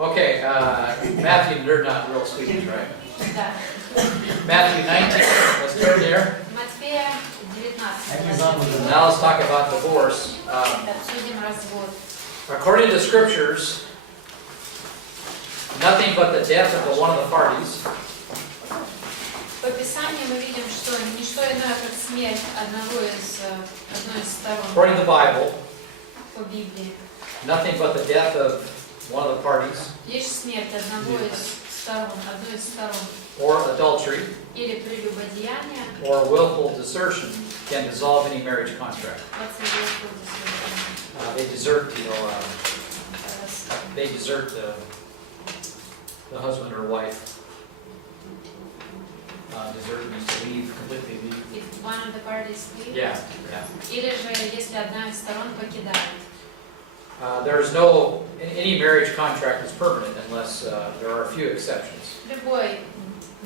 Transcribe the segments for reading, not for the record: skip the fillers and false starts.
Okay, Matthew, they're not real students, right? Да. Matthew 19, let's turn there. Матфея 19. Now let's talk about divorce. Обсудим развод. According to the scriptures, nothing but the death of one of the parties По Писанию мы видим, что не что иное, как смерть одной из сторон. according to the Bible, По Библии. nothing but the death of one of the parties, Лишь смерть одной из сторон, or adultery, или прелюбодеяние, or willful desertion can dissolve any marriage contract. They desert, they desert the husband or wife. Desert means to leave, completely leave. If one of the parties leaves, Yeah, yeah. или же если одна из сторон покидает. There's no, any marriage contract is permanent unless there are a few exceptions. Любой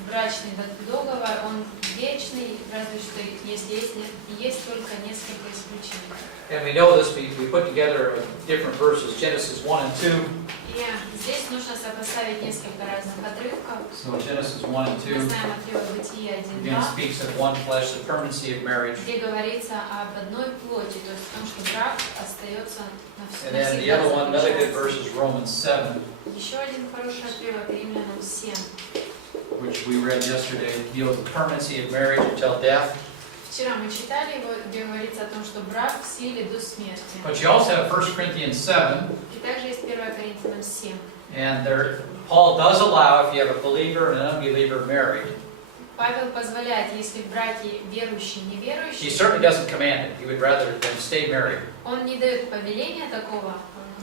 брачный договор, он вечный, разве что если есть только несколько исключений. And we know this, we put together different verses, Genesis 1 and 2. И здесь нужно сопоставить несколько разных отрывков. So Genesis 1 and 2 Мы знаем отрывок Бытия again 1:2, speaks of one flesh, the permanency of marriage. где говорится об одной плоти, то есть о том, что брак остается And then the other one, another good verse is Romans 7, Еще один хороший отрывок Римлянам 7. which we read yesterday, deals with the permanency of marriage until death. Вчера мы читали его, где говорится о том, что брак в силе до смерти. But you also have 1 Corinthians 7, И также есть 1 Коринфянам 7. and there, Paul does allow, if you have a believer and an unbeliever married, Павел позволяет, если в браке верующий и he неверующий, certainly doesn't command it. He would rather them stay married. он не дает повеления такого,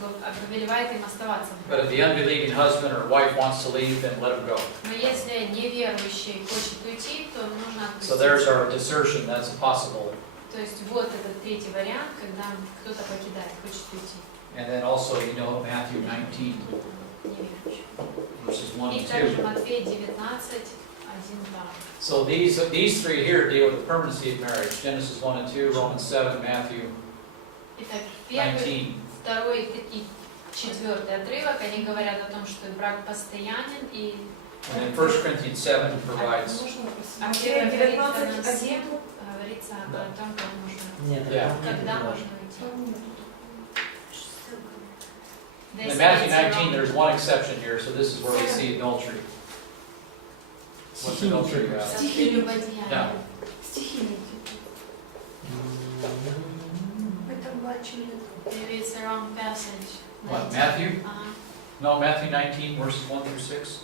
он повелевает им оставаться. But if the unbelieving husband or wife wants to leave, then let him go. Но если неверующий хочет уйти, то нужно So отпустить. there's our desertion. That's a possible. То есть вот этот третий вариант, когда кто-то покидает, хочет уйти. And then also, you know, Matthew 19, Неверующий. verses 1 И and также 2. Матфея 19, 1-2. So these three here deal with the permanency of marriage. Genesis 1 and 2, Romans 7, Matthew Итак, первый, 19. второй и четвертый отрывок, они говорят о том, что брак постоянен, и And then 1 Corinthians 7 provides. а 1 Коринфянам 7 говорится о том, как можно, Yeah. когда можно уйти. In Matthew 19, there's one exception here, so this is where we see adultery. What's adultery? Прелюбодеяние. Yeah. Maybe it's the wrong passage. What, Matthew? Ага. No, Matthew 19, verses 1 through 6.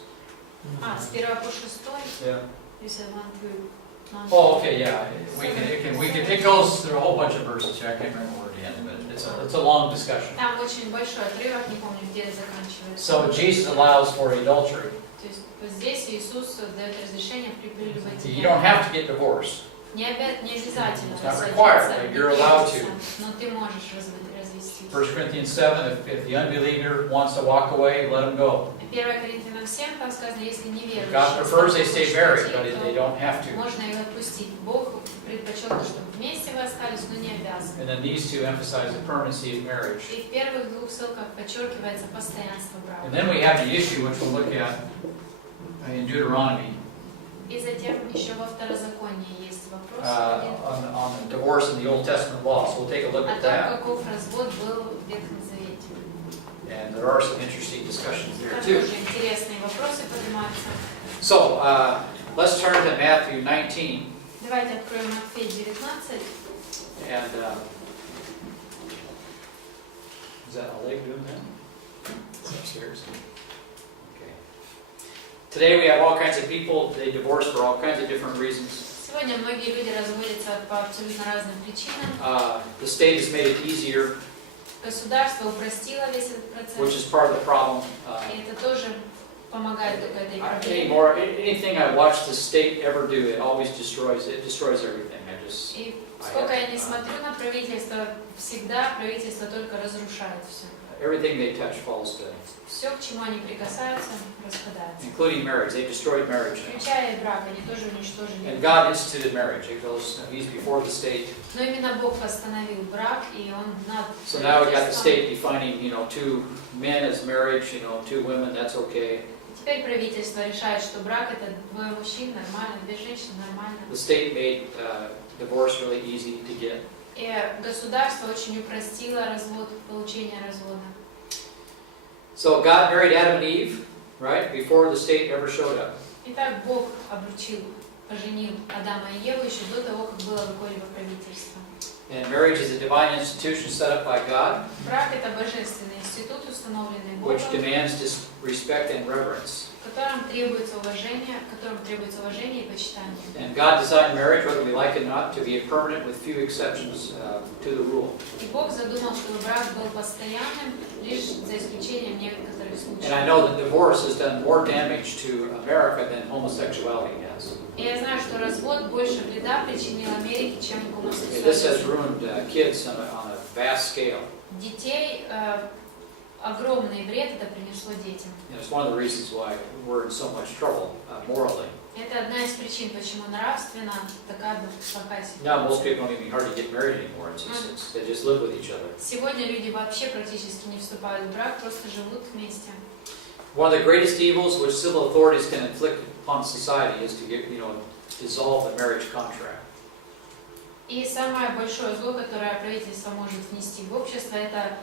С 1 по 6. Yeah. You said 1 through 9. Oh, okay, yeah. It goes through a whole bunch of verses here. I can't remember where it ends, but it's a long discussion. Там очень большой отрывок, не помню, где заканчивается. So Jesus allows for adultery. То есть вот здесь Иисус дает разрешение при You don't прелюбодеянии. have to get divorced. Не обязательно It's not разводиться, required, but you're allowed to. но ты можешь развестись. 1 Corinthians 7, if the unbeliever wants to walk away, let him go. 1 Коринфянам 7, там сказано, если неверующий God prefers they stay married, but хочет they уйти, don't have то to. можно их отпустить. Бог предпочел, чтобы вместе вы остались, но не обязаны. And then these two emphasize the permanency of marriage. И в первых двух ссылках подчеркивается постоянство брака. And then we have the issue, which we'll look at in Deuteronomy, И затем еще во Второзаконии есть вопрос on the divorce in the Old Testament law. So we'll take a look о at том, that. каков развод был в Ветхом Завете. And there are some interesting discussions there Там too. тоже интересные вопросы поднимаются. So let's turn to Matthew 19. Давайте откроем Матфея 19. And is that Oleg doing that? It's upstairs. Okay. Today we have all kinds of people, they divorce for all kinds of different reasons. Сегодня многие люди разводятся по абсолютно разным причинам. The state has made it easier, Государство упростило весь этот which процесс. is part of the problem. И это тоже помогает только этой проблеме. Anything I watch the state ever do, it always destroys it. It destroys everything. И Сколько я не смотрю на правительство, всегда правительство только разрушает все. Everything they touch falls to, Все, к чему они прикасаются, распадается. including marriage. They destroyed marriage now. Включая и брак, они тоже уничтожили. And God instituted marriage. He's before the state. Но именно Бог восстановил брак, и Он над So now we got the правительством. state defining, two men as marriage, two women, that's okay. Теперь правительство решает, что брак это двое мужчин, нормально, две женщины, нормально. The state made divorce really easy to get. И государство очень упростило развод, получение развода. So God married Adam and Eve, right, before the state ever showed up. Итак, Бог обручил, поженил Адама и Еву еще до того, как было какое-либо правительство. And marriage is a divine institution set up by God, Брак это божественный институт, установленный which Богом, demands respect and reverence. в котором требуется уважение, и почитание. And God designed marriage, whether we like it or not, to be permanent with few exceptions to the rule. И Бог задумал, чтобы брак был постоянным, лишь за исключением некоторых And I случаев. know that divorce has done more damage to America than homosexuality has. И я знаю, что развод больше вреда причинил Америке, чем Okay, this has гомосексуализм. ruined kids on a vast scale. Детей огромный вред это принесло детям. And it's one of the reasons why we're in so much trouble morally. Это одна из причин, почему нравственно такая плохая Now most ситуация. people don't even hard to get married anymore. They just live with each other. Сегодня люди вообще практически не вступают в брак, просто живут вместе. One of the greatest evils which civil authorities can inflict upon society is to dissolve the marriage contract. И самое большое зло, которое правительство может внести в общество, это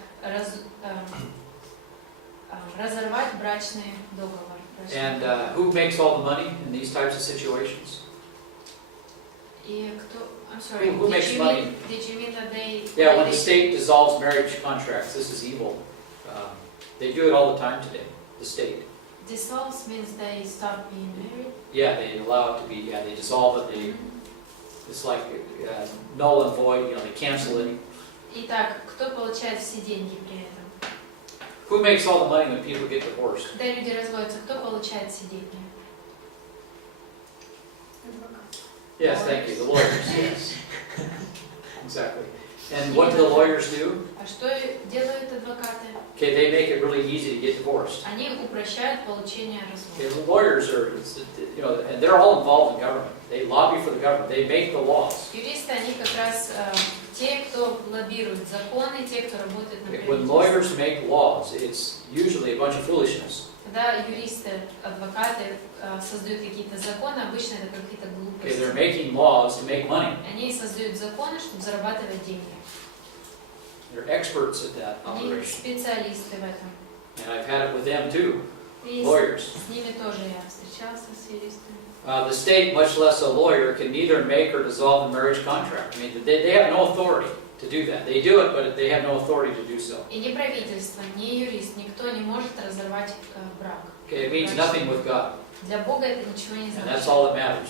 разорвать брачный договор. And who makes all the money in these types of situations? И кто? I'm sorry. Who makes money? Did you mean that they? Yeah, when the state dissolves marriage contracts, this is evil. They do it all the time today. The state. Dissolves means they stop being married. Yeah, they allow it to be. Yeah, they dissolve it. It's like null and void. They cancel it. Итак, кто получает все деньги при этом? Who makes all the money when people get divorced? Когда люди разводятся, кто получает все деньги? Yes, thank you. The lawyers. Yes. Exactly. And what do the lawyers do? А что делают адвокаты? Okay, they make it really easy to get divorced. Они упрощают получение Okay, развода. the lawyers are, and they're all involved in government. They lobby for the government. They make the laws. Юристы, они как раз те, кто лоббирует законы, те, кто работает на Okay, when правительстве. lawyers make laws, it's usually a bunch of foolishness. Когда юристы, адвокаты создают какие-то законы, обычно это какие-то Okay, they're глупости. making laws to make money. Они создают законы, чтобы зарабатывать деньги. They're experts at that Они operation. специалисты в этом. And I've had it with them too, И lawyers. с ними тоже я встречался, с юристами. The state, much less a lawyer, can neither make or dissolve the marriage contract. I mean, they have no authority to do that. They do it, but they have no authority to do so. И ни правительство, ни юрист, никто не может разорвать брак. Okay, it means nothing with God. Для Бога это ничего не And that's значит. all that matters.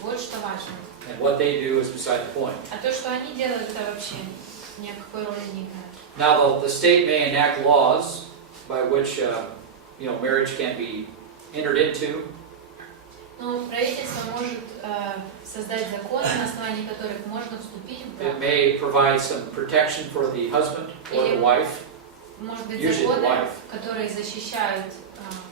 Вот что важно. And what they do is beside the point. А то, что они делают, это вообще ни о какой роли не играет. Now, the state may enact laws by which, marriage can be entered into. Ну, правительство может создать законы, на основании которых можно вступить в It брак. may provide some protection for the husband or the wife. Может быть, Usually the законы, wife. которые защищают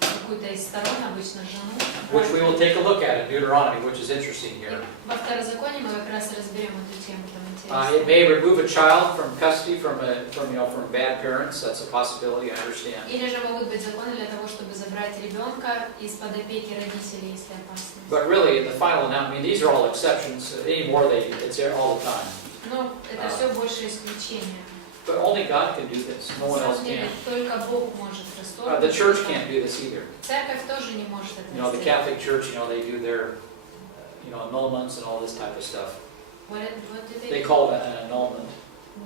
какую-то из сторон, обычно жену. Which we will take a look at in Deuteronomy, which is interesting И here. во второзаконии мы как раз разберем эту тему, там It интересно. may remove a child from custody from bad parents. That's a possibility, I understand. Или же могут быть законы для того, чтобы забрать ребенка из-под опеки родителей, если опасность. But really, in the final announcement, these are all exceptions. Anymore, it's there all the time. Но это все больше исключения. But only God can do this. No На one else самом деле, can. только Бог может расторгнуть. The church can't do this either. Церковь тоже не может это The сделать. Catholic Church, they do their, annulments and all this type of stuff. What do They call it an annulment.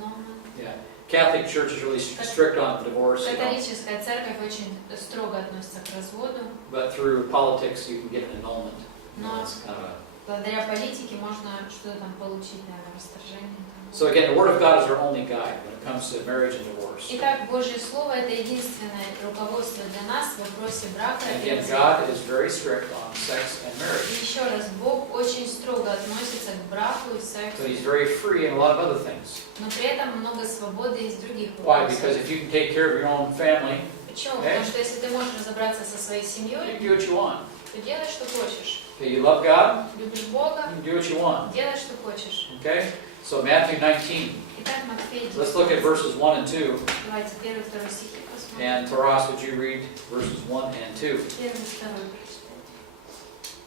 No. Yeah. Catholic Church is really strict on divorce. Католическая церковь очень строго относится к разводу, But through politics, you can get an annulment. но It's kind of благодаря политике можно что-то там получить, наверное, расторжение. Там. So again, the Word of God is our only guide when it comes to marriage and divorce. Итак, Божье Слово – это единственное руководство для нас в вопросе брака And и again, развода. God is very strict on sex and И marriage. еще раз, Бог очень строго относится к браку и сексу, So He's very free in a lot of other things. но при этом много свободы из других Why? вопросов. Because if you can take care of your own family, Почему? Потому что если ты можешь разобраться со своей you семьей, can do what you want. то делай, что хочешь. Okay, you love God, Любишь Бога, you can do what you want. делай, что хочешь. Okay? So Matthew 19. Итак, Матфея, Let's look at verses 1 and 2. давайте 1-2 стихи посмотрим. And Taras, would you read verses 1 and 2? 1-2 прочитайте.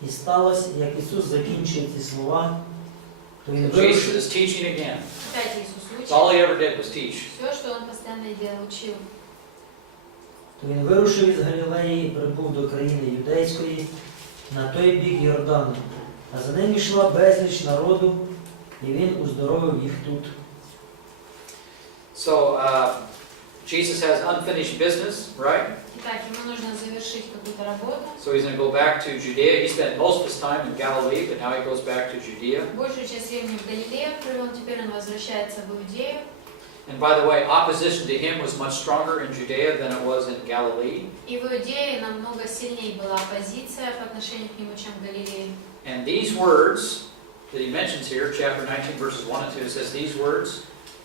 І сталося, як Ісус закінчив ці слова, то Він Jesus вирушив, is teaching again. Опять Иисус That's all учит. He ever did was teach. Все, что Он постоянно и делал, учил. то Він вирушив із Галілеї і прибув до країни Юдейської на той бік Йордану. А за ним йшла безліч народу, і Він уздоровив їх тут. So, Jesus has unfinished business, right? Итак, ему нужно завершить какую-то работу. So he's going to go back to Judea. He spent most of his time in Galilee, but now he goes back to Judea. Большую часть времени в Галилее провел, теперь он возвращается в Иудею. And by the way, opposition to him was much stronger in Judea than it was in Galilee. И в Иудее намного сильнее была оппозиция по отношению к нему, чем в Галилее. And these words that he mentions here, chapter 19, verses 1 and 2, it says these words,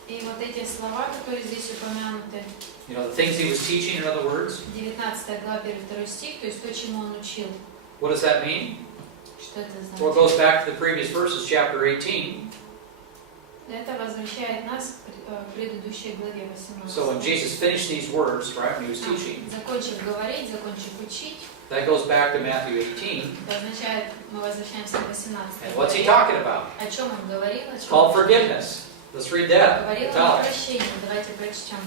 И вот эти слова, которые здесь упомянуты, you know, the things he was teaching, in other words, 19 глава, 1-2 стих, то есть то, чему он учил. what does that mean? Что это Well, it значит? goes back to the previous verses, chapter 18. Это возвращает нас к предыдущей главе 18. So when Jesus finished these words, right, when he was teaching, Закончив говорить, закончив учить, that goes back to Matthew 18. это означает, мы возвращаемся к 18 And what's he главе. talking about? О чем он говорил? О It's чем called forgiveness. Let's read that. говорил о Italic. прощении. Давайте прочтем.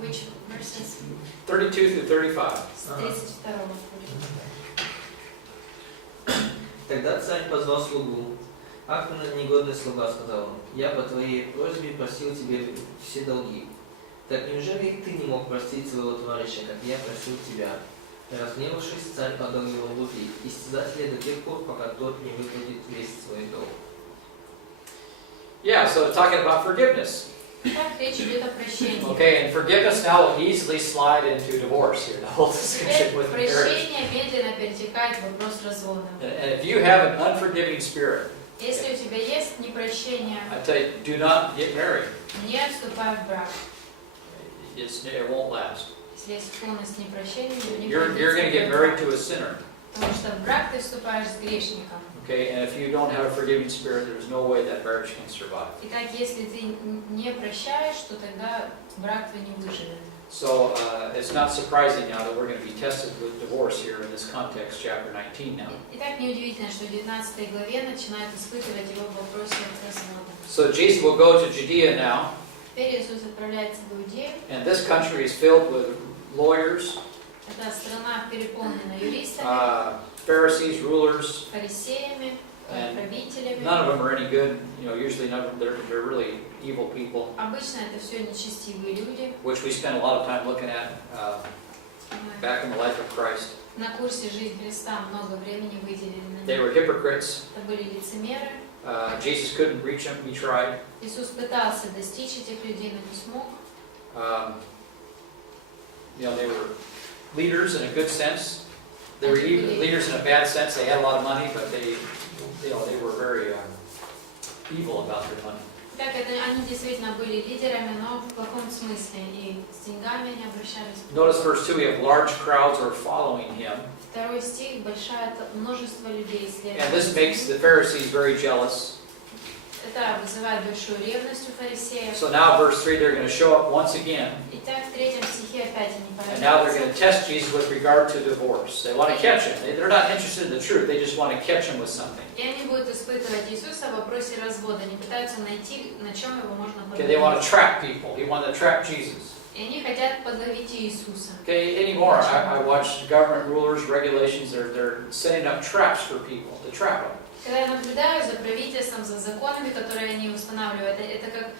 Which verses? 32 through 35. С 32 Тогда царь позвал слугу. «Ах, ты негодный слуга», — сказал он, — «я по твоей просьбе простил тебе все долги. Так неужели ты не мог простить своего товарища, как я просил тебя?» Разгневавшись, царь отдал его в руки истязателя до тех пор, пока тот не выплатит весь свой долг. Yeah, so it's talking about forgiveness. Так, речь идет о прощении. Okay, and forgiveness now will easily slide into divorce here, the whole discussion Теперь with marriage. прощение медленно перетекает в вопрос развода. And if you have an unforgiving spirit, Если у тебя есть непрощение, I tell you, do not get married. не вступай в брак. It won't last. Если есть склонность к непрощению, не You're going to get married to a sinner. Потому что в брак ты вступаешь с грешником. Okay, and if you don't have a forgiving spirit, there's no way that marriage can survive. Итак, если ты не прощаешь, то тогда брак твой не выживет. So it's not surprising now that we're going to be tested with divorce here in this context, chapter 19 now. Итак, неудивительно, что в 19 главе начинают испытывать его в вопросе развода. So Jesus will go to Judea now, Теперь Иисус отправляется в Иудею. and this country is filled with lawyers, Это страна переполнена юристами, Pharisees, rulers. фарисеями, And правителями. None of them are any good. You know, usually none of them, they're really evil people, Обычно это все нечестивые люди. which we spend a lot of time looking at Мы back in the life of Christ. на курсе «Жизнь Христа» много времени выделили на They них. were hypocrites. Это были лицемеры. Jesus couldn't reach them. He tried. Иисус пытался достичь этих людей, но не смог. You know, they were leaders in a good sense. They were even leaders in a bad sense. They had a lot of money, but they were very evil about their money. Так, это они действительно были лидерами, но в плохом смысле. И с деньгами они обращались. Notice verse 2, we have large crowds are following him. Второй стих, большое множество людей следует. And this makes the Pharisees very jealous. Это вызывает большую ревность у фарисеев. So now verse 3, they're going to show up once again. Итак, в третьем стихе опять они And now they're going появляются. to test Jesus with regard to divorce. They want to catch him. They're not interested in the truth. They just want to catch him with something. И они будут испытывать Иисуса в вопросе развода. Они пытаются найти, на чем его можно Okay, they want to подловить. trap people. They want to trap Jesus. И они хотят подловить Иисуса. Okay, anymore, I watch government rulers, regulations, they're setting up traps for people, to trap them. Когда я наблюдаю за правительством, за законами, которые они устанавливают, это как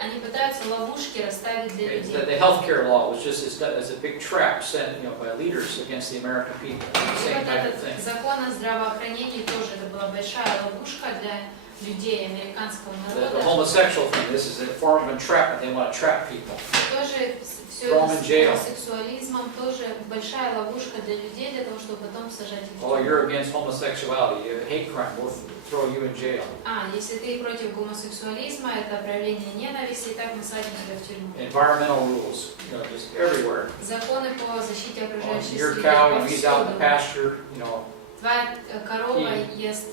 они пытаются ловушки расставить для людей. The healthcare law was just as a big trap set, by leaders against the American people. И Same вот type of этот thing. закон о здравоохранении тоже это была большая ловушка для людей, американского The народа. homosexual thing, this is a form of entrapment. They want to trap people. Тоже все Throw 'em это in с jail. гомосексуализмом тоже большая ловушка для людей, для того, чтобы потом сажать их в Oh, тюрьму. you're against homosexuality, you hate crime, we'll throw you in jail. Если ты против гомосексуализма, это проявление ненависти, и так мы садим тебя в тюрьму. Environmental rules, just everywhere. Законы по защите окружающей Your среды cow, he's out in the повсюду. pasture, Твоя корова ест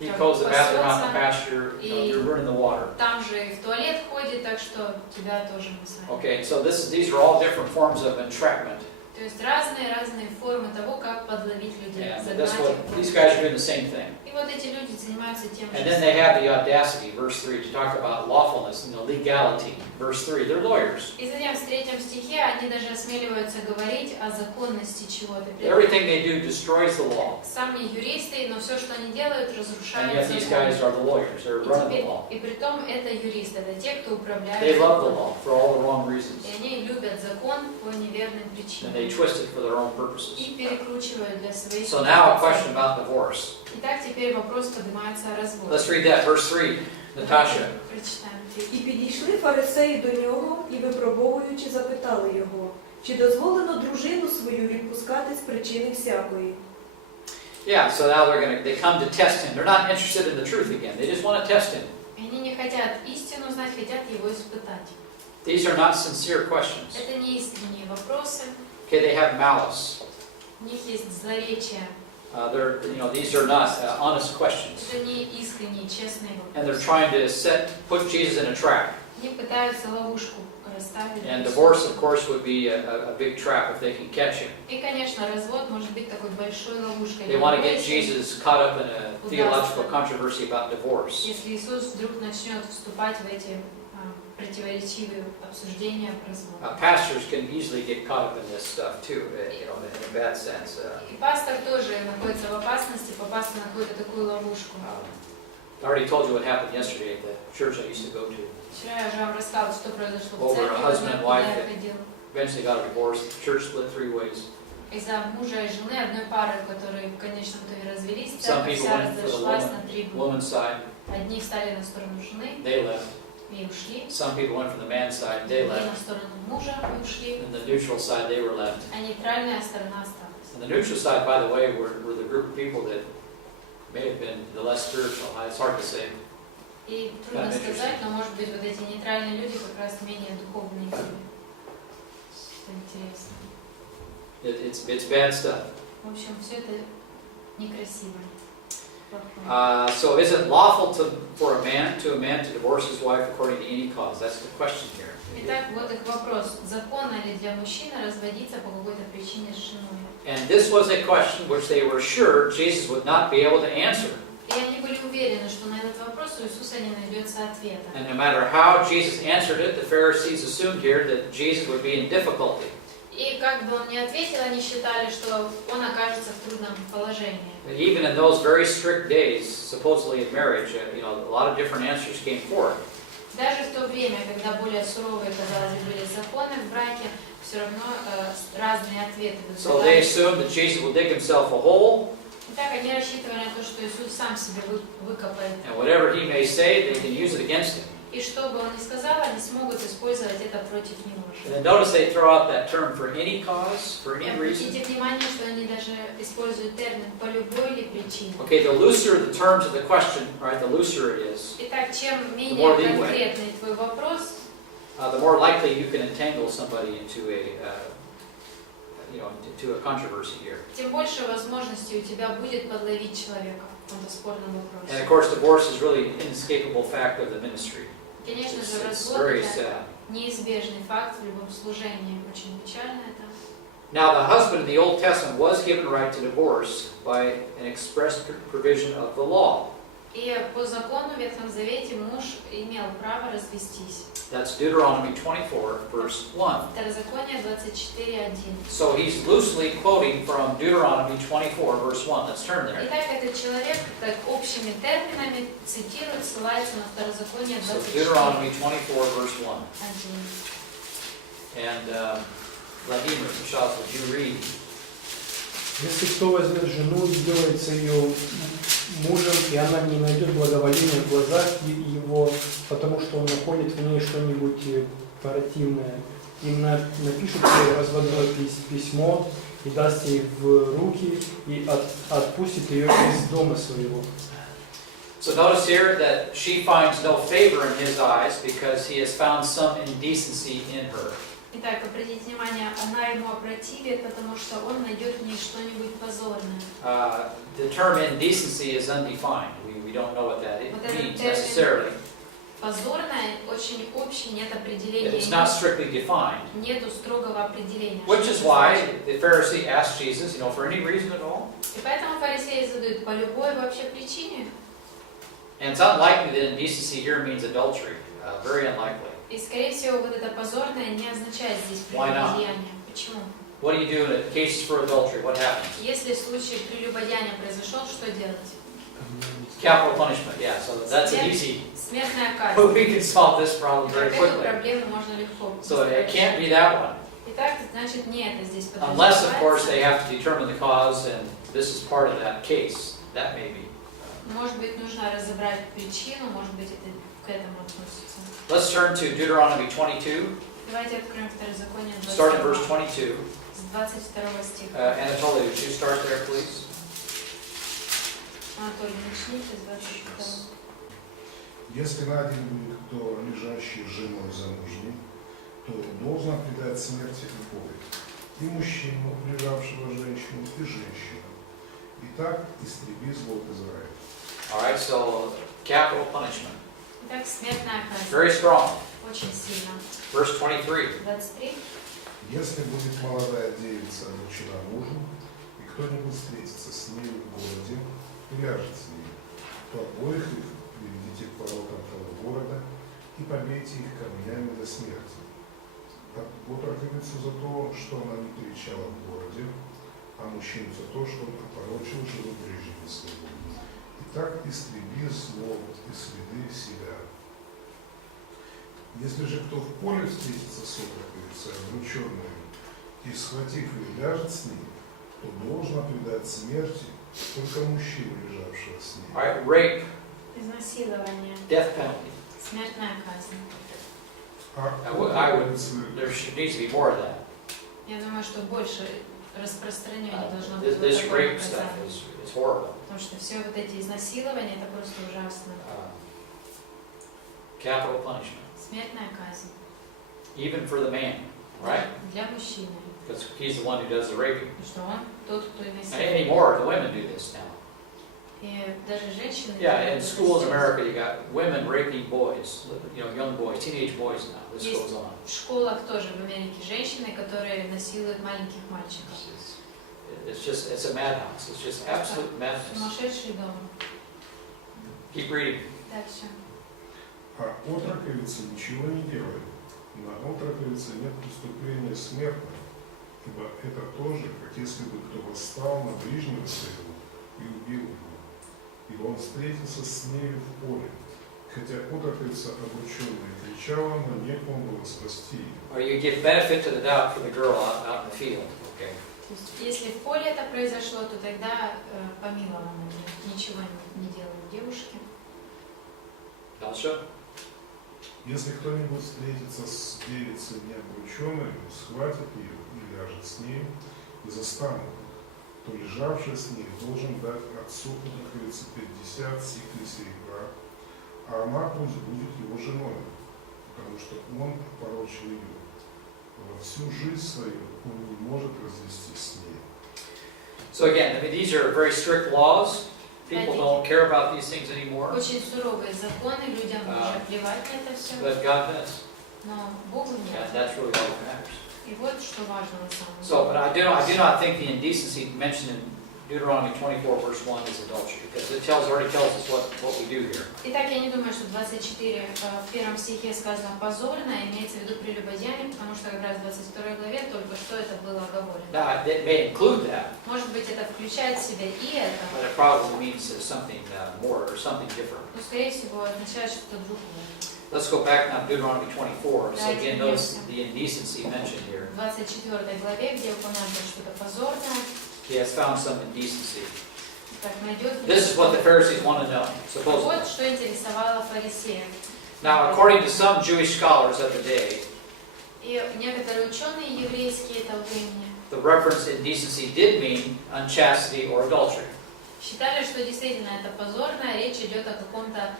he goes to the bathroom out in the pasture, you're ruining the water. там же и в туалет ходит, так что тебя тоже мы садим. Okay, so these are all different forms of entrapment. То есть разные формы того, как подловить людей, And загнать that's их what в these ловушку. guys are doing the same thing. И вот эти люди занимаются тем же And then they самым. have the audacity, verse 3, to talk about lawfulness, legality. Verse 3, they're lawyers. И затем в 3 стихе они даже осмеливаются говорить о законности чего-то. Everything they do destroys the law. Сами юристы, но все, что они делают, And разрушают yet these guys закон. are the lawyers, they're running the law. И притом это юристы, это те, кто управляет They love the законом. law for all the wrong reasons. И они любят закон по неверным And причинам. they twist it for their own purposes. И перекручивают для своих So now a целей. question about divorce. Итак, теперь вопрос поднимается о разводе. Let's read that, verse 3. Natasha. Прочитаем. І підійшли фарисеї до нього і, випробовуючи, запитали його, чи дозволено дружину свою відпускати з причини всякої. Yeah, so now they come to test him. They're not interested in the truth again. They just want to test him. Они не хотят истину знать, хотят его испытать. These are not sincere questions. Это не искренние вопросы, Okay, they have malice. у них есть злоречие. These are not honest questions. Это не искренние, честные And they're вопросы. trying to put Jesus in a trap. Они пытаются ловушку расставить. And divorce, of course, would be a big trap if they can catch him. И, конечно, развод может быть такой большой ловушкой. They want to get Если- Jesus caught up in a theological controversy about divorce. Если Иисус вдруг начнет вступать в эти противоречивые обсуждения про развод. Pastors can easily get caught up in this stuff too, in a bad sense. И пастор тоже находится в опасности, попасть на какую-то такую ловушку. I already told you what happened yesterday at the church I used to go to. Вчера я же вам рассказывала, что произошло в Over a церкви, husband and куда wife я that- ходила. Eventually got a divorce. The church split 3 ways. Из-за мужа и жены одной пары, которые в конечном итоге развелись, Some церковь people вся went for the разошлась на 3 группы. woman's side. Одни встали на сторону жены They left. и ушли, Some people went for the man's side. They другие left. на сторону мужа и ушли, And the neutral side, they were left. а нейтральная сторона осталась. And the neutral side, by the way, were the group of people that may have been the less spiritual. It's hard to say. И трудно Kind of сказать, но может быть вот эти нейтральные люди как раз менее духовные люди. Что интересно. It's bad stuff. В общем, все это некрасиво. Плохое. So is it lawful for a man to divorce his wife according to any cause? That's the question here. Итак, вот их вопрос. Законно ли для мужчины разводиться по какой-то причине с женой? And this was a question which they were sure Jesus would not be able to answer. И они были уверены, что на этот вопрос у Иисуса не найдется ответа. And no matter how Jesus answered it, the Pharisees assumed here that Jesus would be in difficulty. И как бы он ни ответил, они считали, что он окажется в трудном положении. Even in those very strict days, supposedly in marriage, a lot of different answers came forth. Даже в то время, когда более суровые, казалось бы, были законы в браке, все равно разные ответы So they вызывали. assumed that Jesus will dig himself a hole, Итак, они рассчитывали на то, что Иисус сам себе выкопает. and whatever he may say, they can use it against him. И что бы он ни сказал, они смогут использовать это против него же. And then notice they throw out that term for any cause, for И any reason. обратите внимание, что они даже используют термин «по любой ли причине». Okay, the looser the terms of the question, right, the looser it is, Итак, чем more менее leeway. конкретный твой вопрос, the more likely you can entangle somebody into a controversy here. тем больше возможностей у тебя будет подловить человека в каком-то спорном вопросе. And of course, divorce is really an inescapable fact of the ministry. Конечно It's, же, it's развод very это sad. неизбежный факт в любом служении. Очень печально это. Now, the husband in the Old Testament was given a right to divorce by an express provision of the law. И по закону в Ветхом Завете муж имел право развестись. That's Deuteronomy 24, verse 1. Второзаконие 24:1. So he's loosely quoting from Deuteronomy 24, verse 1. Let's turn there. Итак, этот человек так общими терминами цитирует, ссылается на Второзаконие So 24:1. Deuteronomy 24, verse 1. And Vladimir, Pashas, would you read? Если кто возьмет жену и сделается ее мужем, и она не найдет благоволения в глазах его, потому что он находит в ней что-нибудь противное, и напишет ей разводное письмо, и даст ей в руки, и отпустит ее из дома своего. So notice here that she finds no favor in his eyes because he has found some indecency in her. Итак, обратите внимание, она ему опротивит, потому что он найдет в ней что-нибудь позорное. The term indecency is undefined. We don't know what that means necessarily. Позорное очень общее, нет определения. It's not strictly defined. Нету строгого определения. Which is why the Pharisee asked Jesus, for any reason at all. И поэтому фарисеи задают по любой вообще причине. And it's unlikely that indecency here means adultery. Very unlikely. И, скорее всего, вот это позорное не означает здесь прелюбодеяние. Почему? What do you do in cases for adultery? What happens? Если случай прелюбодеяния произошел, что делать? Capital punishment, yeah, so that's an easy. Смертная казнь. But we can solve this problem very Эту quickly. проблему можно легко. So it can't be that one. Итак, значит, не это здесь Unless, of course, they have to determine the cause, and this is part of that case. That may be. Может быть, нужно разобрать причину, может быть, это к этому относится. Let's turn to Deuteronomy 22. Давайте откроем Второзаконие 22. Start in verse 22. С 22 стиха. Anatoly, would you start there, please? Анатолий, начните с 22. Если найден будет кто, лежащий с женой замужней, то должен предать смерти обоих, и мужчину, лежавшего женщину, и женщину. И так истреби зло Израиля. All right, so capital punishment. Итак, смертная казнь. Very strong. Очень сильно. Verse 23. 23. Если будет молодая девица обручена мужу, и кто-нибудь встретится с ней в городе и ляжет с ней, то обоих их приведите к воротам того города и побейте их камнями до смерти. Отроковицу за то, что она не кричала в городе, а мужчину за то, что он опорочил жену ближнего своего. И так истреби зло и следы себя. Если же кто в поле встретится с отроковицей, обрученной, и, схватив ее, ляжет с ней, то должно предать смерти только мужчину, лежавшего с ней. All right, rape, Изнасилование. death penalty. Смертная казнь. There needs to be more of that. Я думаю, что больше распространения должно быть вот This такого rape stuff наказания. is horrible. Потому что все вот эти изнасилования, это просто ужасно. Capital punishment. Смертная казнь. Even for the man, right? Для мужчины. Because he's the one who does the raping. Потому что он тот, кто And изнасилует. anymore, the women do this now. И даже женщины... Yeah, in делают schools in это. America, you got women raping boys, young boys, teenage boys now. This Есть goes on. в школах тоже в Америке женщины, которые насилуют маленьких мальчиков. It's a madhouse. It's just absolute madness. Сумасшедший дом. Keep reading. Дальше. А отроковица ничего не делает. На отроковице нет преступления смертного, ибо это то же, как если бы кто восстал на ближнего своего и убил его, и он встретился с нею в поле. Хотя отроковица обрученная кричала, но некому было спасти ее. Or you give benefit to the doubt for the girl out in the field. Okay. То есть, если в поле это произошло, то тогда помиловано, ничего не делают девушки. Дальше. Если кто-нибудь встретится с девицей необрученной, схватит ее и ляжет с ней, и застанут их, то лежавший с ней должен дать отцу отроковице 50 сиклей серебра, а она пусть будет его женой, потому что он опорочил ее. Во всю жизнь свою он не может развестись с ней. So again, these are very strict laws. People don't care about these things anymore. Очень суровые законы, людям уже плевать на это все. But God does. Но Богу нет. And that's really all that matters. И вот что важно на самом деле. So, but I do not think the indecency mentioned in Deuteronomy 24, verse 1 is adultery, because it already tells us what we do here. Итак, я не думаю, что 24 в первом стихе сказано позорно, имеется в виду прелюбодеяние, потому что как раз в 22 главе только что это было оговорено. Now, it may include that, Может быть, это включает в себя и это, but it probably means something more or something different. но, скорее всего, означает что-то другое. Let's go back now to Deuteronomy 24. So Давайте again, notice вернемся. the indecency mentioned here. В 24 главе, где упомянуто что-то позорное, He has found some indecency. так найдет. This is what the Pharisees want to know, supposedly. Вот что интересовало фарисеев. Now, according to some Jewish scholars of the day, И некоторые ученые еврейские того времени the reference to indecency did mean unchastity or adultery. считали, что действительно это позорно, речь идет о каком-то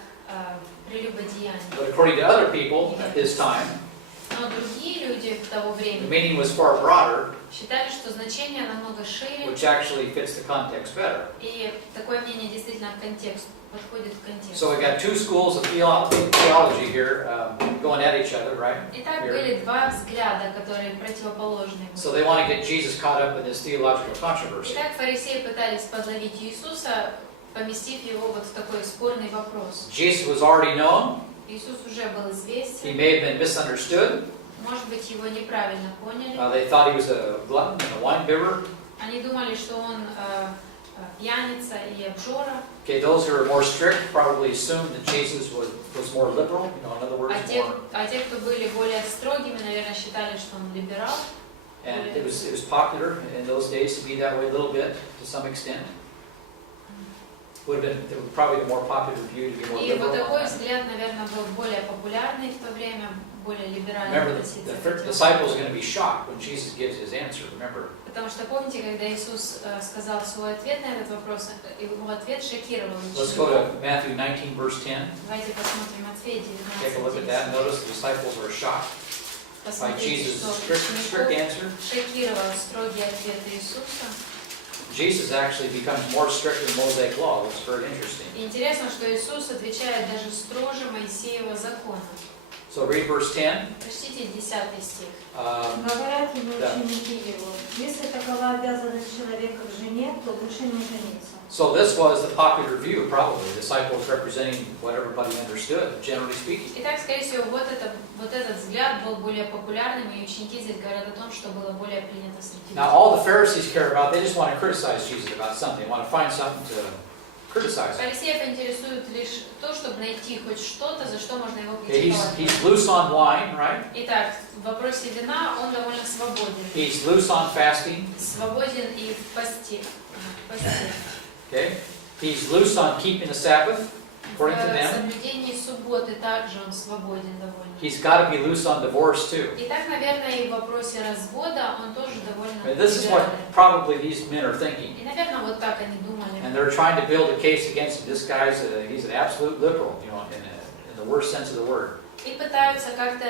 прелюбодеянии. But according to other people at this time, Но другие люди того the времени meaning was far broader, считали, что значение намного шире, which actually fits the context better. и такое мнение действительно подходит к контексту. So we got two schools of theology here going at each other, right? Итак, были два взгляда, которые противоположны. So they want to get Jesus caught up in this theological controversy. Итак, фарисеи пытались подловить Иисуса, поместив его вот в такой спорный вопрос. Jesus was already known. Иисус уже был He известен, may have been misunderstood. может быть, его неправильно поняли. They thought he was a glutton and a wine bibber. Они думали, что он пьяница и обжора. Okay, those who are more strict probably assumed that Jesus was more liberal. In other words, more. А те, кто были более строгими, наверное, считали, что он либерал. And it was popular in those days to be that way a little bit, to some extent. Would have been probably the more popular view to be more И вот liberal. такой взгляд, наверное, был более популярный в то время, более либеральный Remember, относиться the к этим. disciples are going to be shocked when Jesus gives his answer. Remember. Потому что помните, когда Иисус сказал свой ответ на этот вопрос, его ответ шокировал Let's go учеников. to Matthew 19, verse 10. Давайте посмотрим Матфея Take a look at that. 19. Notice the disciples were shocked by Посмотрите, Jesus' что strict учеников answer. шокировал строгий ответ Иисуса. Jesus actually becomes more strict than Mosaic law. That's very interesting. И интересно, что Иисус отвечает даже строже Моисеева закона. So read verse 10. Прочтите 10 стих. Говорят ему Да. ученики его, если такова обязанность человека к жене, то лучше не жениться. So this was the popular view, probably. The disciples representing what everybody understood, generally speaking. Итак, скорее всего, вот этот взгляд был более популярным, и ученики здесь говорят о том, что было более принято среди Now, all the Pharisees care about, they just want to criticize Jesus about something. They want to find something to criticize him. Фарисеев интересует лишь то, чтобы найти хоть что-то, за что можно его Okay, критиковать. he's loose on wine, right? Итак, в вопросе вина он довольно свободен. He's loose on fasting. Свободен и в посте. Okay, he's loose on keeping the Sabbath, according to В them. соблюдении субботы также он свободен довольно. He's got to be loose on divorce too. И так, наверное, и в вопросе развода он тоже довольно And this is what либерален. probably these men are thinking. И, наверное, вот так они думали. And they're trying to build a case against him. This guy's he's an absolute liberal, you know, in the worst sense of the word. И пытаются как-то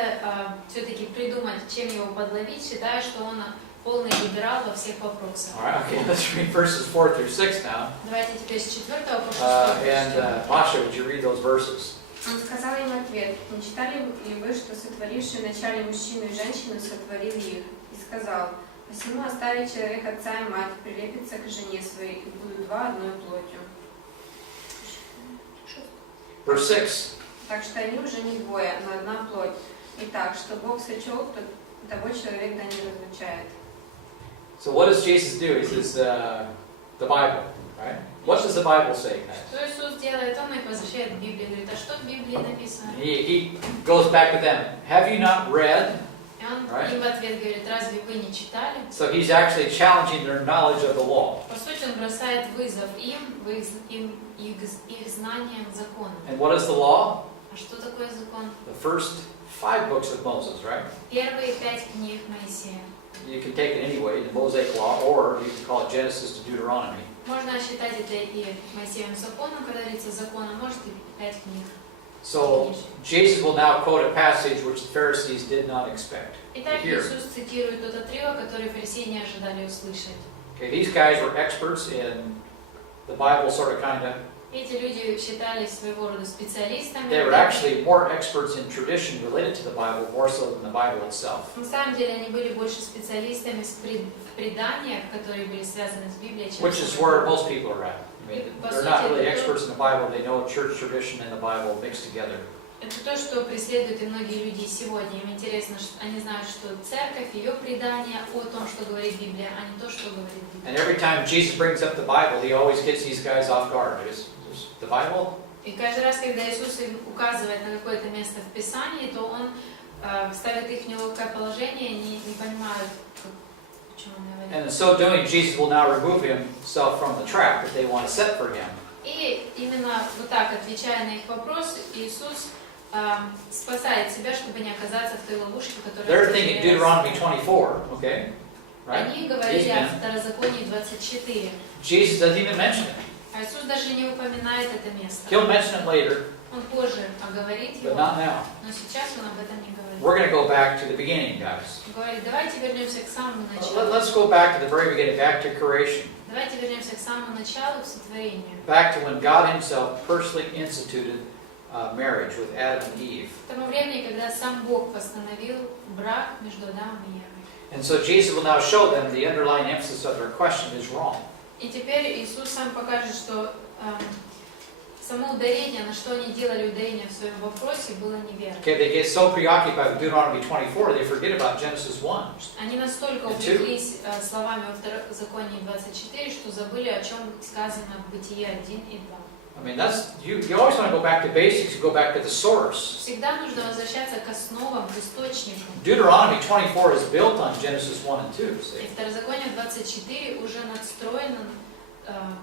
все-таки придумать, чем его подловить, считая, что он полный либерал во всех вопросах. All right, okay, let's read verses 4 through 6 now. Давайте теперь с 4 по 6 And Masha, would you read those verses? Он сказал им ответ: «Не читали ли вы, что сотворивший вначале мужчину и женщину сотворил их?» И сказал: «Посему оставит человек отца и мать, прилепится к жене своей, и будут два одной плотью». Verse 6. Так что они уже не двое, но одна плоть. Итак, что Бог сочел, того человек да не разлучает. So what does Jesus do? He says the Bible, right? What does the Bible say? Что Иисус делает? Он их возвращает в Библию. Говорит, а что в Библии написано? He goes back to them. Have you not read? И он Right. им в ответ говорит, разве вы не читали? So he's actually challenging their knowledge of the law. По сути, он бросает вызов им, их знаниям закона. And what is the law? А что такое закон? The first 5 books of Moses, right? Первые 5 книг Моисея. You can take it anyway, the Mosaic law, or you can call it Genesis to Deuteronomy. Можно считать это и Моисеевым законом, когда говорится закон, а может и 5 книг. So Jesus will now quote a passage which the Pharisees did not expect to Итак, hear. Иисус цитирует тот отрывок, который фарисеи не ожидали услышать. Okay, these guys were experts in the Bible, sort of, kind of, Эти люди считались своего рода специалистами. They were actually more experts in tradition related to the Bible, more so than the Bible itself. На самом деле они были больше специалистами в преданиях, которые были связаны с Библией, чем Which is where most people are at. I mean, they're not really experts in the Bible, they know church tradition and the Bible mixed together. Это то, что преследуют и многие люди сегодня. Им интересно, что они знают, что церковь, ее предание о том, что говорит Библия, а не то, что говорит Библия. And every time Jesus brings up the Bible, he always gets these guys off guard. Is the Bible? И каждый раз, когда Иисус им указывает на какое-то место в Писании, то Он ставит их в неловкое положение, они не понимают, о чем Он говорит. And in so doing, Jesus will now remove himself from the trap that they want to set for him. И именно вот так, отвечая на их вопрос, Иисус спасает себя, чтобы не оказаться в той ловушке, которая... They're thinking Deuteronomy 24, okay? Right? Они говорили о Второзаконии 24. Jesus doesn't even mention it. А Иисус даже не упоминает это место. He'll mention it later, Он позже оговорит but его, not now. но сейчас Он об этом не говорит. We're going to go back to the beginning, guys. Он говорит, давайте вернемся к самому началу. Let's go back to the very beginning, back to creation. Давайте вернемся к самому началу, к сотворению. Back to when God himself personally instituted marriage with Adam and Eve. К тому времени, когда сам Бог постановил брак между Адамом и Евой. And so Jesus will now show them the underlying emphasis of their question is wrong. И теперь Иисус сам покажет, что само ударение, на что они делали ударение в своем вопросе, было неверно. Okay, they get so preoccupied with Deuteronomy 24, they forget about Genesis 1. Они настолько увлеклись словами во Второзаконии 24, что забыли, о чем сказано в Бытие 1 и 2. I mean, that's you always want to go back to basics, you go back to the source. Всегда нужно возвращаться к основам, к источнику. Deuteronomy 24 is built on Genesis 1 and 2. И Второзаконие 24 уже надстроено,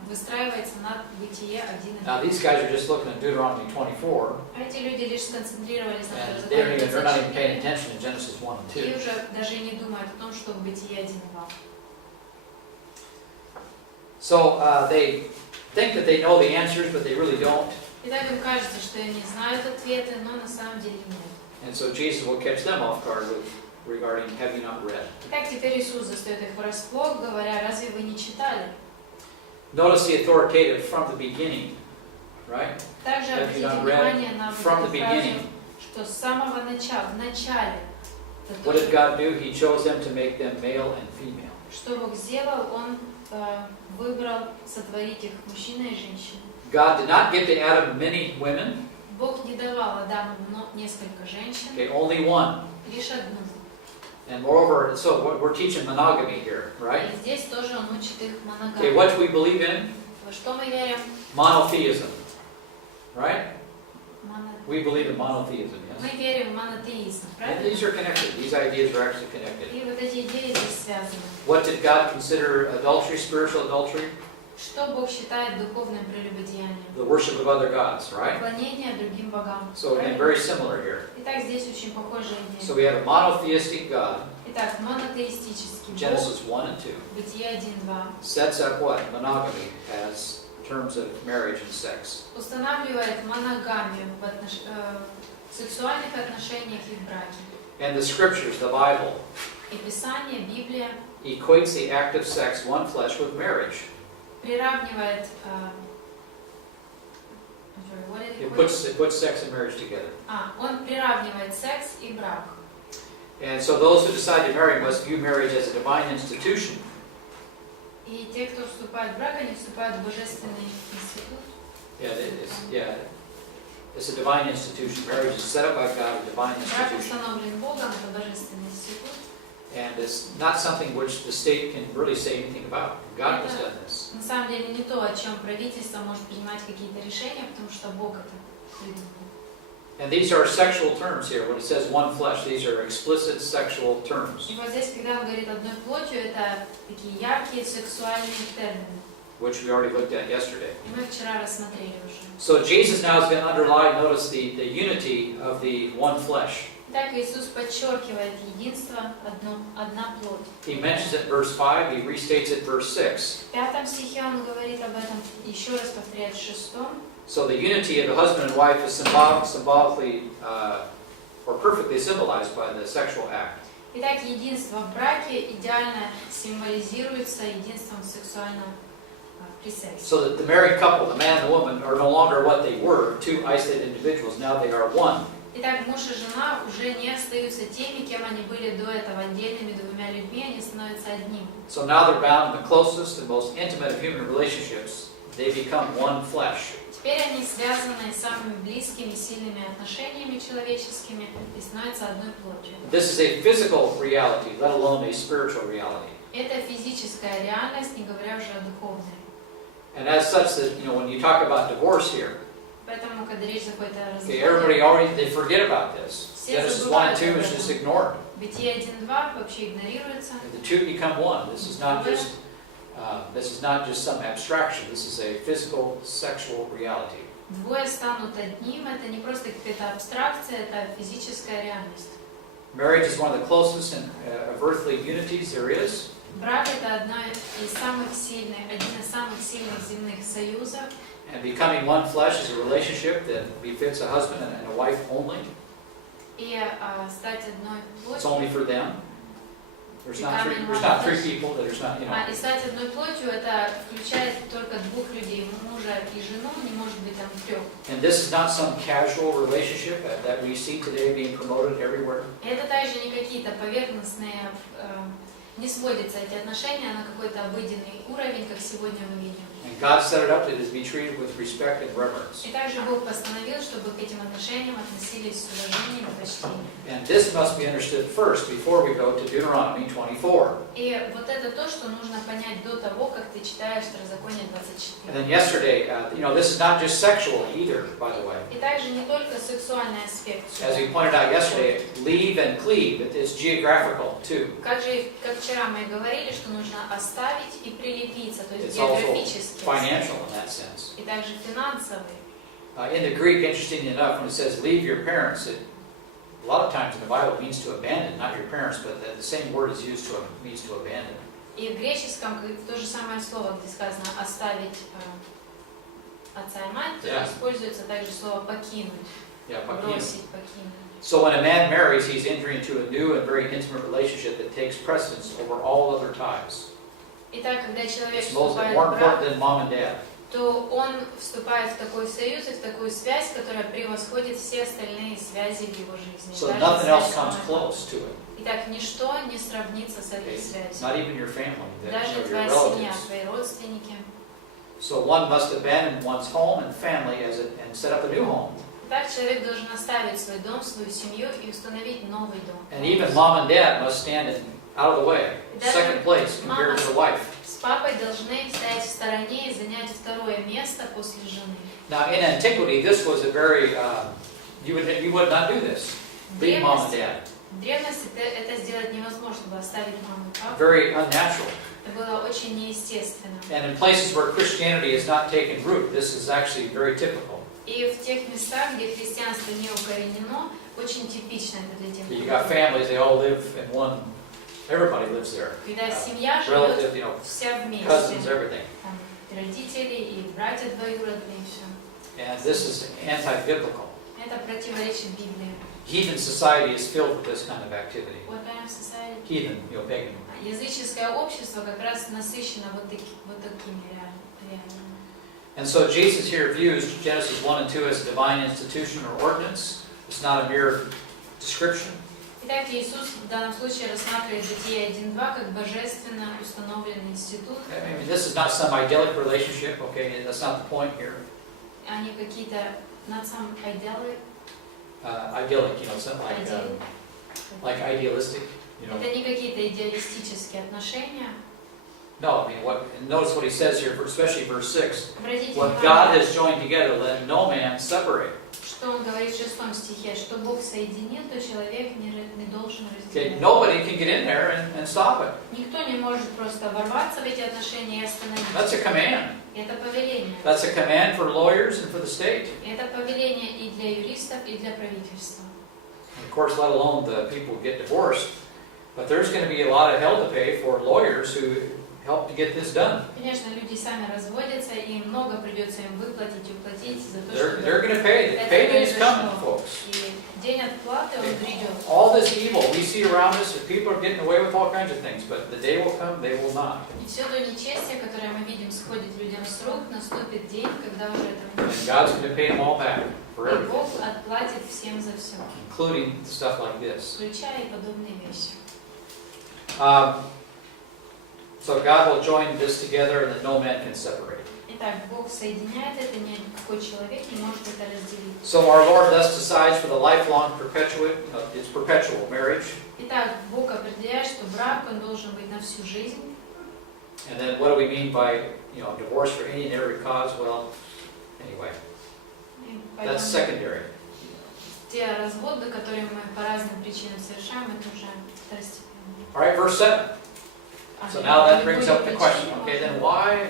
выстраивается над Бытие 1 и 2. Now these guys are just looking at Deuteronomy 24. А эти люди лишь сконцентрировались на And Второзаконии they're not even paying 24 attention to Genesis 1 and 2. и уже даже не думают о том, что в Бытие 1 и 2. So they think that they know the answers, but they really don't. Итак, им кажется, что они знают ответы, но на самом деле нет. And so Jesus will catch them off guard regarding, have you not read? Итак, теперь Иисус застает их врасплох, говоря, разве вы не читали? Notice the authoritative from the beginning, right? Также Have you обратите not read внимание на from вот the эту фразу, beginning? что с самого начала, в начале. Это What то, did God do? He chose them to make them male and female. что Бог сделал, Он выбрал сотворить их мужчиной и женщиной. God did not give to Adam many women, Бог не давал Адаму несколько женщин, okay, only one. лишь одну. And moreover, so we're teaching monogamy here, right? И здесь тоже Он учит их Okay, моногамии. what do we believe in? Во что мы верим? Monotheism, right? Моно- We believe in monotheism, Мы yes? верим в монотеизм, And правильно? these are connected. These ideas are actually connected. И вот эти идеи здесь связаны. What did God consider adultery, spiritual adultery? Что Бог считает духовным прелюбодеянием? The worship of other gods, right? Поклонение другим богам. So again, Правильно? very similar here. Итак, здесь очень похожая So идея. we have a monotheistic God, Итак, монотеистический Бог, Genesis 1 and 2, Бытие 1-2, sets up what? Monogamy as terms of marriage and sex. устанавливает моногамию в сексуальных отношениях и в браке. And the scriptures, the Bible, И Писание, Библия equates the act of sex, one flesh, with marriage. приравнивает... It puts sex and marriage together. Он приравнивает секс и брак. And so those who decide to marry must view marriage as a divine institution. И те, кто вступает в брак, они вступают в божественный институт. It's a divine institution. Marriage is set up by God, a divine Брак institution. установлен Богом, это божественный институт. And it's not something which the state can really say anything about. God has done this. На самом деле не то, о чем правительство может принимать какие-то решения, потому что Бог это придумал. And these are sexual terms here. When it says one flesh, these are explicit sexual terms, И вот здесь, когда он говорит одной плотью, это такие яркие сексуальные термины. which we already looked at yesterday. И мы вчера рассмотрели уже. So Jesus now is going to underline, notice the unity of the one flesh. Итак, Иисус подчеркивает единство, одна плоть. He mentions it in verse 5, he restates it in verse 6. В 5 стихе он говорит об этом, еще раз повторяет в 6. So the unity of the husband and wife is symbolically or perfectly symbolized by the sexual act. Итак, единство в браке идеально символизируется единством в сексуальном при сексе. So that the married couple, the man and the woman, are no longer what they were, two isolated individuals. Now they are one. Итак, муж и жена уже не остаются теми, кем они были до этого, отдельными двумя людьми, они становятся одним. So now they're bound in the closest and most intimate of human relationships. They become one flesh. Теперь они связаны самыми близкими, сильными отношениями человеческими и становятся одной плотью. This is a physical reality, let alone a spiritual reality. Это физическая реальность, не говоря уже о духовной. And as such, that when you talk about divorce here, Поэтому, когда речь заходит о okay, everybody разводе, already they forget about this. все Genesis 1 and забывают 2 об is just этом. ignored. Бытие 1:2 вообще игнорируется. The two become one. This is not just some abstraction. This is a physical, sexual reality. Двое станут одним, это не просто какая-то абстракция, это физическая реальность. Marriage is one of the closest and of earthly unities there is. Брак – это один из самых сильных земных союзов. And becoming one flesh is a relationship that befits a husband and a wife only. И стать одной It's плотью. only for them. There's not three people. There's not, И стать одной плотью – это включает только двух людей, мужа и жену, не может быть там трех. And this is not some casual relationship that we see today being promoted everywhere. И это также не какие-то поверхностные, не сводятся эти отношения на какой-то обыденный уровень, как сегодня мы видим. And God set it up to be treated with respect and reverence. И также Бог постановил, чтобы к этим отношениям относились с уважением и почтением. And this must be understood first before we go to Deuteronomy 24. И вот это то, что нужно понять до того, как ты читаешь Второзаконие 24. And then yesterday, this is not just sexual either, by the way. И также не только сексуальный аспект. As we pointed out yesterday, leave and cleave, it's geographical too. Как вчера мы говорили, что нужно оставить и прилепиться, то есть It's also географически. financial in that sense. И также финансовый. In the Greek, interestingly enough, when it says leave your parents, a lot of times in the Bible it means to abandon, not your parents, but the same word is used means to abandon. И в греческом то же самое слово, где сказано оставить отца и мать, используется также слово покинуть, бросить, покинуть. So when a man marries, he's entering into a new and very intimate relationship that takes precedence over all other ties. Итак, когда человек It's вступает more в important брак, than mom and dad. то он вступает в такой союз и в такую связь, которая превосходит все остальные связи в его жизни. So Даже nothing else связь comes с мамой. close to it. Итак, ничто не сравнится с этой связью. Not even your family, Даже your твоя семья, relatives. твои родственники. So one must abandon one's home and family and set up a new home. Так человек должен оставить свой дом, свою семью и установить новый дом. And even mom and dad must stand out of the way, Даже second place compared to the wife. С папой должны стоять в стороне и занять второе место после жены. Now in antiquity, this was a very, you would not do this. Leave mom and dad. В древности это сделать невозможно было, оставить маму и папу. Very unnatural. Это было очень неестественно. And in places where Christianity has not taken root, this is actually very typical. И в тех местах, где христианство не укоренено, очень типично это для тех You людей. got families, they all live in one, everybody lives there. Когда семья Relative, живет вся вместе. cousins, everything. Там родители и братья двоюродные, и все. And this is anti-biblical. Это противоречит Библии. Heathen society is filled with this kind of activity. What kind of society? Heathen, pagan. Языческое общество как раз насыщено вот такими реалиями. And so Jesus here views Genesis 1 and 2 as a divine institution or ordinance. It's not a mere description. Итак, Иисус в данном случае рассматривает Бытие 1:2 как божественно установленный институт. I mean, this is not some idyllic relationship, okay? That's not the point here. Они какие-то над самым идеалы. Idyllic, something like idealistic, Это не какие-то идеалистические отношения. No, I mean, notice what he says here, especially verse 6. Обратите What God внимание, has joined together, let no man separate. что он говорит в 6 стихе, что Бог соединил, то человек не должен Okay, разделять. nobody can get in there and stop it. Никто не может просто ворваться в эти отношения и остановить. That's a command. Это повеление. That's a command for lawyers and for the state. Это повеление и для юристов, и для правительства. And of course, let alone the people who get divorced. But there's going to be a lot of hell to pay for lawyers who help to get this done. Конечно, люди сами разводятся, и много придется им выплатить и уплатить за то, что They're going to pay. The payday is coming, folks. и день отплаты, он придет. All this evil we see around us, that people are getting away with all kinds of things, but the day will come, they will not. И все то нечестие, которое мы видим, сходит людям с рук, наступит день, когда уже это And будет. God's going to pay them all back for И everything, Бог отплатит всем за все, including stuff like this. включая и подобные вещи. So God will join this together and that no man can separate. Итак, Бог соединяет это, никакой человек не может это разделить. So our Lord thus decides for the lifelong it's perpetual marriage. Итак, Бог определяет, что брак, он должен быть на всю жизнь. And then what do we mean by, divorce for any and every cause? Well, anyway, И that's поэтому secondary. те разводы, которые мы по разным причинам совершаем, это уже второстепенно. All right, verse 7. So now that brings up the question. Okay, then why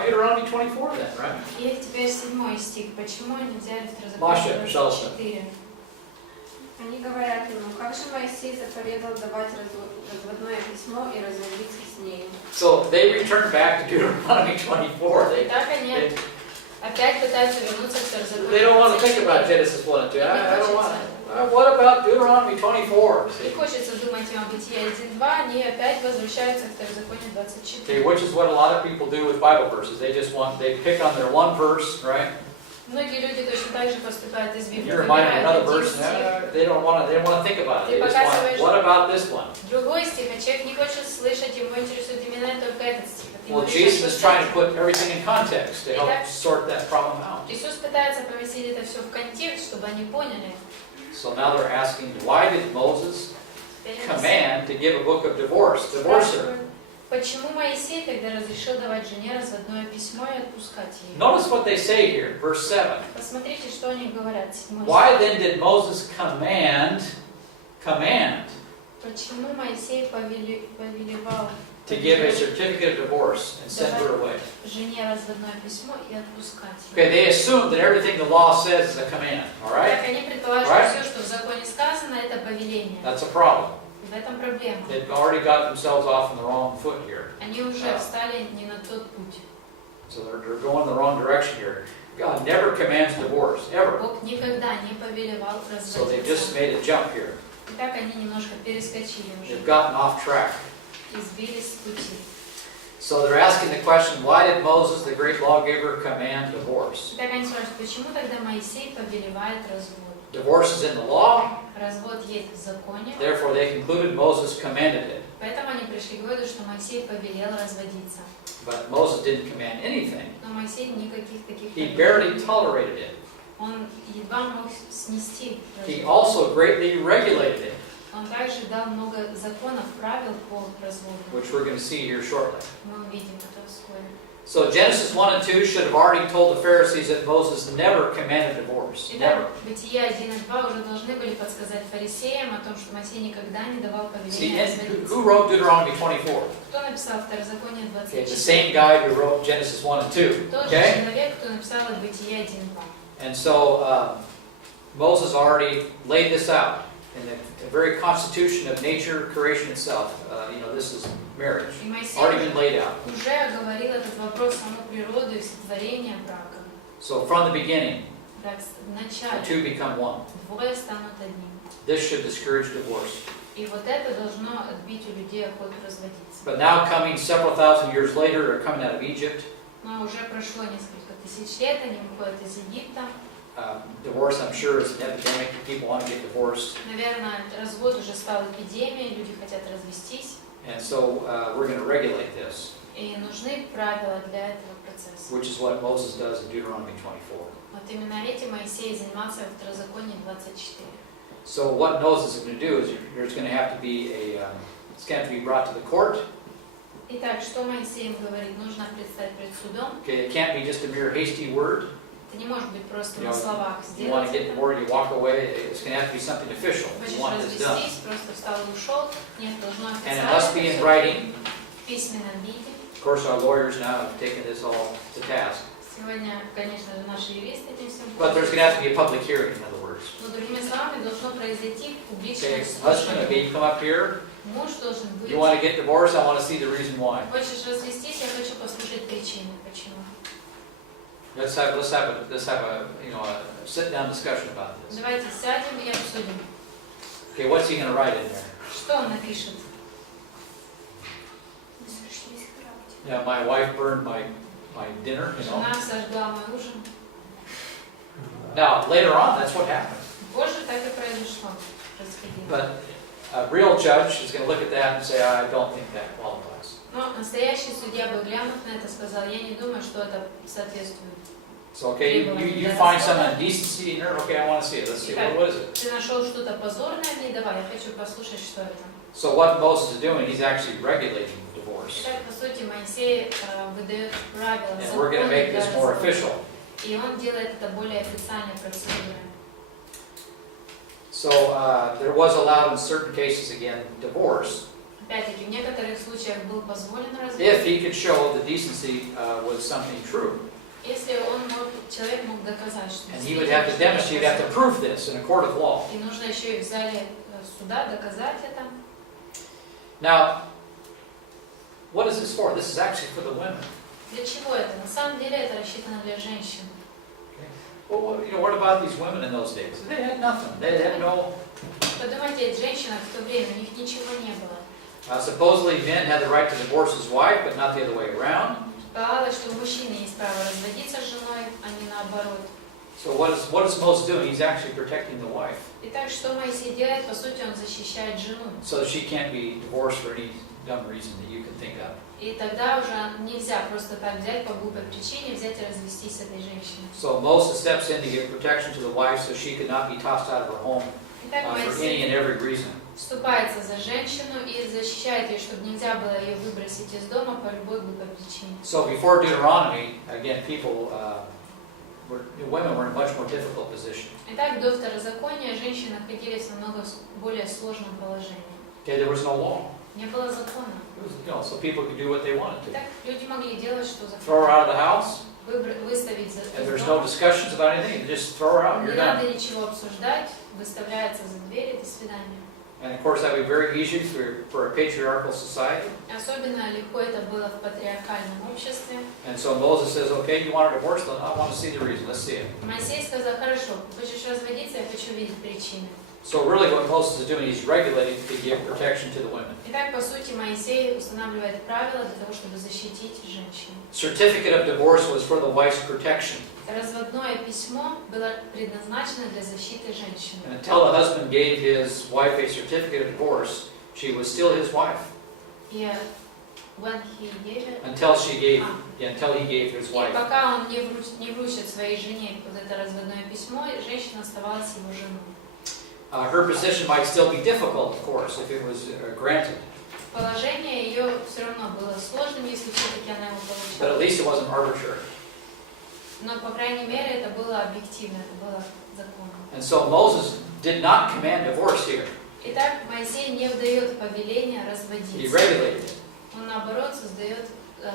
Deuteronomy 24 then, right? И теперь 7 стих. Почему они взяли Маша, Второзаконие пожалуйста. 24? Они говорят ему, как же Моисей заповедал давать разводное письмо и разводиться с нею. So they return back to Deuteronomy 24. Итак, они опять пытаются вернуться к Второзаконию. They don't want to think about Genesis 1 and 2. I don't want. What about Deuteronomy 24? Не хочется думать о Бытие 1:2, они опять возвращаются к Второзаконию 24. Okay, which is what a lot of people do with Bible verses. They pick on their one verse, right? Многие люди точно так же поступают из Библии. You remind them Выбирают another один verse, стих, they don't want to think about it. They just want, what about this one? другой стих, а человек не хочет слышать, его интересует именно только этот стих. А ты Well, говоришь, Jesus is что trying to put everything in context to help Итак, sort that problem out. Иисус пытается поместить это все в контекст, чтобы они поняли. So now they're asking, why did Moses Теперь они command to give a book of divorce, divorcer? спрашивают, почему Моисей тогда разрешил давать жене разводное письмо и отпускать ее? Notice what they say here, verse 7. Посмотрите, что они говорят. 7 Why стих. then did Moses command Почему Моисей повелевал to give a certificate of divorce and send her away? жене разводное письмо и отпускать ее? Okay, they assume that everything the law says is a command, all right? Так, они предположили, Right? что все, что в законе сказано, это повеление. That's a problem. И в этом проблема. They've already got themselves off on the wrong foot here. Они уже встали не на тот путь. So they're going the wrong direction here. God never commands divorce, ever. Бог никогда не повелевал So they just разводиться. made a jump here. И так они немножко перескочили уже They've gotten off track. и сбились с пути. So they're asking the question, why did Moses, the great lawgiver, command divorce? И так они спрашивают, почему тогда Моисей повелевает развод? Divorce is in the law, Развод есть в законе, therefore they concluded Moses commanded it. поэтому они пришли к выводу, что Моисей повелел разводиться. But Moses didn't command anything. Но Моисей никаких таких He повелений. barely tolerated it. Он едва мог снести He развод. also greatly regulated it, Он также дал много законов, правил по разводу. which we're going to see here shortly. Мы увидим это вскоре. So Genesis 1 and 2 should have already told the Pharisees that Moses never commanded divorce. Never. Итак, Бытие 1 и 2 уже должны были подсказать фарисеям о том, что Моисей никогда не давал See, повеления and разводиться. who wrote Deuteronomy 24? Кто написал Второзаконие Okay, the 24? same guy who wrote Genesis 1 and 2. Тот же Okay? человек, кто написал Бытие 1 и 2. And so Moses already laid this out in the very constitution of nature, creation itself. This is marriage. И Моисей Already been laid out. уже оговорил этот вопрос саму природу и сотворение брака. So from the beginning, Так, the вначале two become one. двое станут одним. This should discourage divorce. И вот это должно отбить у людей охоту разводиться. But now coming several thousand years later, or coming out of Egypt, Но уже прошло несколько тысяч лет, они выходят из Египта. divorce, I'm sure, is an epidemic. People want to get divorced. Наверное, развод уже стал эпидемией, люди хотят развестись. And so we're going to regulate this, И нужны правила для этого процесса. which is what Moses does in Deuteronomy 24. Вот именно этим Моисей занимался в Второзаконии 24. So what Moses is going to do is there's going to have to be it's going to have to be brought to the court. Итак, что Моисей им говорит? Нужно предстать пред судом. Okay, it can't be just a mere hasty word. Это не может быть просто You на know, словах You want сделать to get это. bored, you walk away. It's going to have to be something official. You Хочешь want this done. развестись, просто встал и ушел. Нет, должно And it must be in официально, writing. в письменном виде. Of course, our lawyers now have taken this all to task. Сегодня, конечно же, наши юристы этим всем But there's going to have to be a public hearing, in other words. Но другими словами, должно произойти публичное Okay, husband, okay, you come up here. Муж должен быть. You want to get divorced? I want to see the reason why. Хочешь развестись, я хочу послушать причины, почему. Let's have a sit-down discussion about this. Давайте сядем и обсудим. Okay, what's he going to write in there? Что он напишет? Yeah, my wife burned my dinner, you know. Жена сожгла мой ужин. Now, later on, that's what happened. Позже так и произошло. Происходило. But a real judge is going to look at that and say, I don't think that qualifies. Но настоящий судья бы, глянув на это, сказал, я не думаю, что это соответствует. So, okay, you find some indecency in there. Okay, I want to see it. Let's see. What is it? Ты нашел что-то позорное в ней, давай, я хочу послушать, что это. So what Moses is doing, he's actually regulating divorce. Итак, по сути, Моисей выдает правила, And we're going to законы make для this more развода. official. И он делает это более официальной процедурой. So there was allowed in certain cases, again, divorce, Опять-таки, в некоторых случаях был позволен развод, if he could show the decency was something true. если человек мог доказать, что And he would have to demonstrate, he'd have to prove this in a court of law. и нужно еще и в зале суда доказать это. Now, what is this for? This is actually for the women. Для чего это? На самом деле это рассчитано для женщин. Well, what about these women in those days? They had nothing. They had no. Подумайте, женщинах в то время, у них ничего не было. Supposedly, men had the right to divorce his wife, but not the other way around. Предполагалось, что у мужчины есть право разводиться с женой, а не наоборот. So what is Moses doing? He's actually protecting the wife, Итак, что Моисей делает? По сути, он защищает жену. so that she can't be divorced for any dumb reason that you can think of. И тогда уже нельзя просто так взять по глупой причине, взять и развестись с этой женщиной. So Moses steps in to give protection to the wife, so she could not be tossed out of her home Итак, for any and Моисей every reason. вступается за женщину и защищает ее, чтобы нельзя было ее выбросить из дома по любой глупой причине. So before Deuteronomy, again, women were in a much more difficult position. Итак, до Второзакония женщины находились в намного более сложном положении. Okay, there was no law. Не было закона. It was, so people could do what they wanted to. Итак, люди могли делать, что Throw her захотят. out of the house, Выставить and из there's no дома. discussions about anything. Just throw her out. Не You're надо done. ничего обсуждать, выставляется за дверь, до свидания. And of course, that would be very easy for a patriarchal society. Особенно легко это было в патриархальном обществе. And so Moses says, okay, you want a divorce? I want to see the reason. Let's see it. Моисей сказал, хорошо, хочешь разводиться, я хочу видеть причины. So really what Moses is doing, he's regulating to give protection to the women. Итак, по сути, Моисей устанавливает правила для того, чтобы защитить женщин. Certificate of divorce was for the wife's protection. Разводное письмо было предназначено для защиты женщины. And until the husband gave his wife a certificate of divorce, she was still his wife. И when he gave it, Until he gave his и wife. пока он не вручит своей жене вот это разводное письмо, женщина оставалась его женой. Her position might still be difficult, of course, if it was granted. Положение ее все равно было сложным, если все-таки она его But at получала. least it wasn't arbitrary. Но, по крайней мере, это было объективно, это было законно. And so Moses did not command divorce here. Итак, Моисей не выдает повеления He разводиться. regulated it. Он, наоборот, создает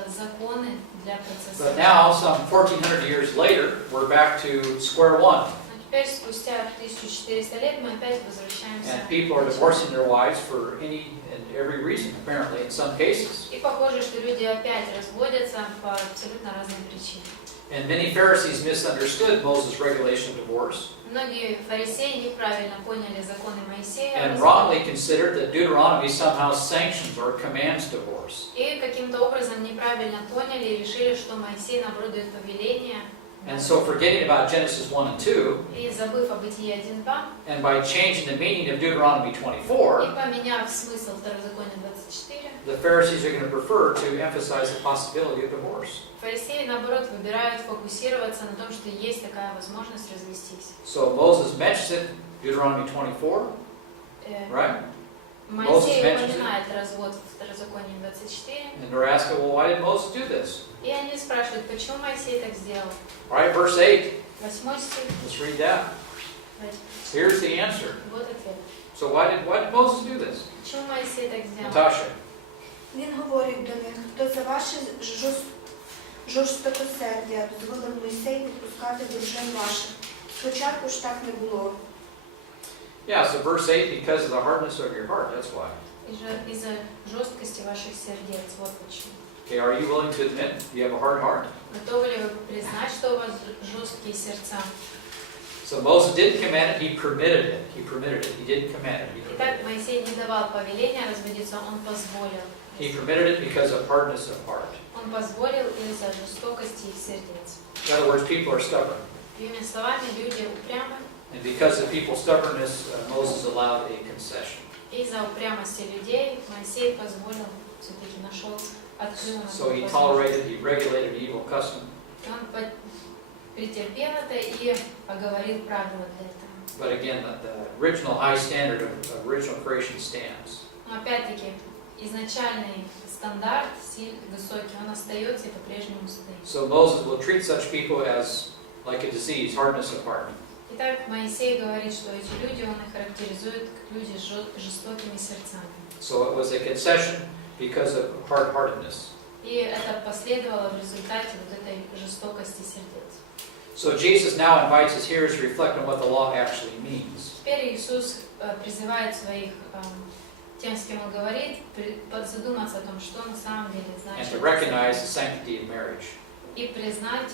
законы для процесса. But now, some 1,400 years later, we're back to square one. Но теперь, спустя 1400 лет, мы опять возвращаемся. And people are divorcing their wives for any and every reason, apparently, in some cases. И похоже, что люди опять разводятся по абсолютно разным причинам. And many Pharisees misunderstood Moses' regulation of divorce Многие фарисеи неправильно поняли законы Моисея and wrongly considered that Deuteronomy somehow sanctions or commands divorce. и каким-то образом неправильно поняли и решили, что Моисей, наоборот, дает повеление. And so forgetting about Genesis 1 and 2, И забыв о Бытие 1:2, and by changing the meaning of Deuteronomy и 24, поменяв смысл Второзакония 24, the Pharisees are going to prefer to emphasize the possibility of divorce. фарисеи, наоборот, выбирают фокусироваться на том, что есть такая возможность развестись. So Moses mentions it, Deuteronomy 24, right? Моисей mentions it. упоминает развод в Второзаконии 24, And they're asking, well, why did Moses do this? и они спрашивают, почему Моисей так сделал. All right, verse 8, 8 стих, let's read that. Here's the answer. вот ответ. So why did Moses do this? Почему Моисей так сделал? Natasha. Він говорить до них, то за ваші жорстокосердя дозволив Мойсей відпускати дружин ваших. Спочатку ж так не було. Yeah, so verse 8, because of the hardness of your heart, that's why. Из-за жесткости ваших сердец, вот почему. Okay, are you willing to admit you have a hard heart? Готовы ли вы признать, что у вас жесткие сердца? So Moses didn't command it, he permitted it. He permitted it. He didn't command it. He Итак, permitted it. Моисей не давал повеления разводиться, он позволил. He permitted it because of hardness of heart. Он позволил из-за жестокости их сердец. In other words, people are stubborn. Другими словами, люди упрямы, And because of people's stubbornness, Moses allowed a concession. из-за упрямости людей Моисей позволил, все-таки нашел, открыл на So he tolerated, he regulated evil custom. Он претерпел это и оговорил правила для этого. But again, the original high standard of original creation stands. Но опять-таки, изначальный стандарт, высокий, он остается и по-прежнему стоит. So Moses will treat such people as like a disease, hardness of heart. Итак, Моисей говорит, что эти люди, он их характеризует как люди с жестокими сердцами. So it was a concession because of hard-heartedness. И это последовало в результате вот этой жестокости сердец. So Jesus now invites his hearers to reflect on what the law actually means. Теперь Иисус призывает своих, тем, с кем он говорит, задуматься о том, что на самом деле And значит to recognize the sanctity of marriage. и признать,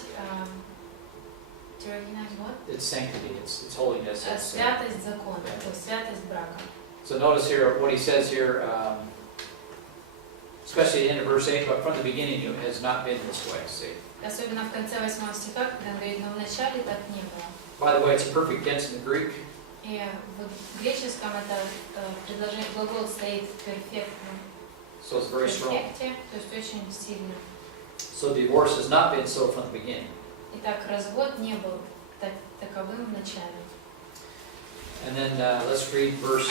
to recognize what? Its sanctity, its holiness. Its, Святость закона, то есть святость брака. So notice here what he says here, especially at the end of verse 8, but from the beginning it has not been this way. See? Особенно в конце 8 стиха, когда он говорит, но вначале так не было. By the way, it's a perfect tense in the Greek. И в греческом это предложение, глагол стоит перфектно. So it's very strong. Перфекте, то есть очень сильно. So divorce has not been so from the beginning. Итак, развод не был таковым в начале. And then let's read verse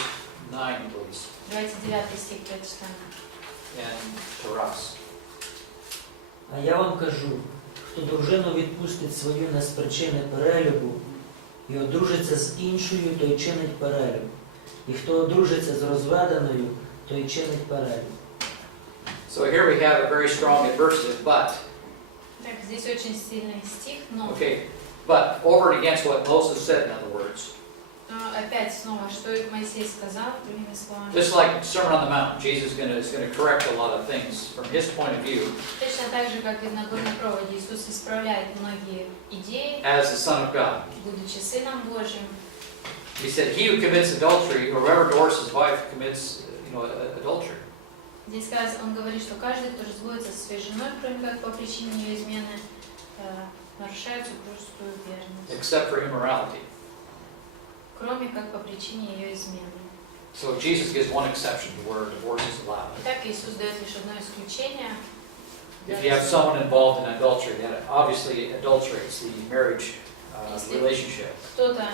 9, please. Давайте 9 стих прочитаем. And Taras. А я вам кажу, хто дружину відпустить свою не з причини перелюбу і одружиться з іншою, той чинить перелюб. І хто одружиться з розведеною, той чинить перелюб. So here we have a very strong adversative, but. Так, здесь очень сильный стих, но Okay, but over and against what Moses said, in other words. опять снова, что Моисей сказал, другими словами. Just like Sermon on the Mount, Jesus is going to correct a lot of things from his point of view. Точно так же, как и на Нагорном проводе, Иисус исправляет многие идеи, As the Son of God. будучи Сыном Божьим. He said, he who commits adultery, or whoever divorces his wife, commits, adultery. Здесь он говорит, что каждый, кто разводится со своей женой, кроме как по причине ее измены, нарушает супружескую верность. Except for immorality. Кроме как по причине ее измены. So Jesus gives one exception to where divorce is allowed. Итак, Иисус дает лишь одно исключение. If you have someone involved in adultery, that obviously adulterates the marriage relationship. Кто-то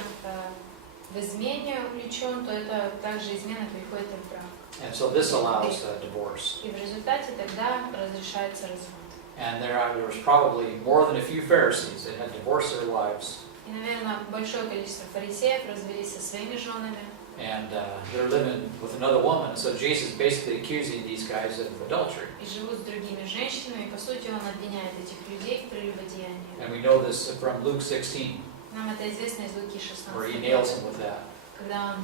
в измене увлечен, то это также измена приходит в брак. And so this allows divorce. И в результате тогда разрешается развод. And there was probably more than a few Pharisees that had divorced their wives. И, наверное, большое количество фарисеев развелись со своими женами. And they're living with another woman. So Jesus is basically accusing these guys of adultery. И живут с другими женщинами. И, по сути, он обвиняет этих людей в прелюбодеянии. And we know this from Luke 16. Нам это известно из Луки 16. Where he nails him with that. Когда он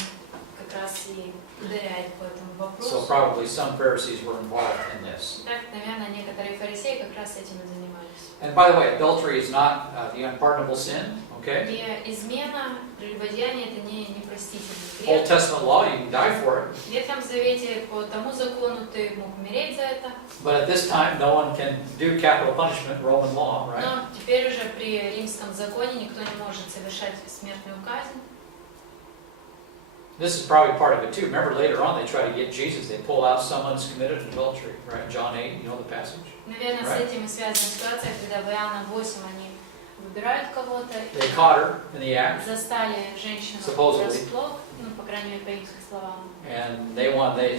как раз и ударяет по этому вопросу. So probably some Pharisees were involved in this. Так, наверное, некоторые фарисеи как раз этим и занимались. And by the way, adultery is not the unpardonable sin, okay? И измена, прелюбодеяние – это не непростительный Old грех. Testament law, you can die for it. В Ветхом Завете по тому закону ты мог умереть за это. But at this time, no one can do capital punishment, Roman law, right? Но теперь уже при римском законе никто не может совершать смертную казнь. This is probably part of it too. Remember later on they try to get Jesus. They pull out someone's committed adultery, right? John 8, you know the passage? Наверное, с этим и связана ситуация, когда в Иоанна 8 они выбирают кого-то, They caught her in the act, застали женщину Supposedly. врасплох, ну, по крайней мере, по их словам. and they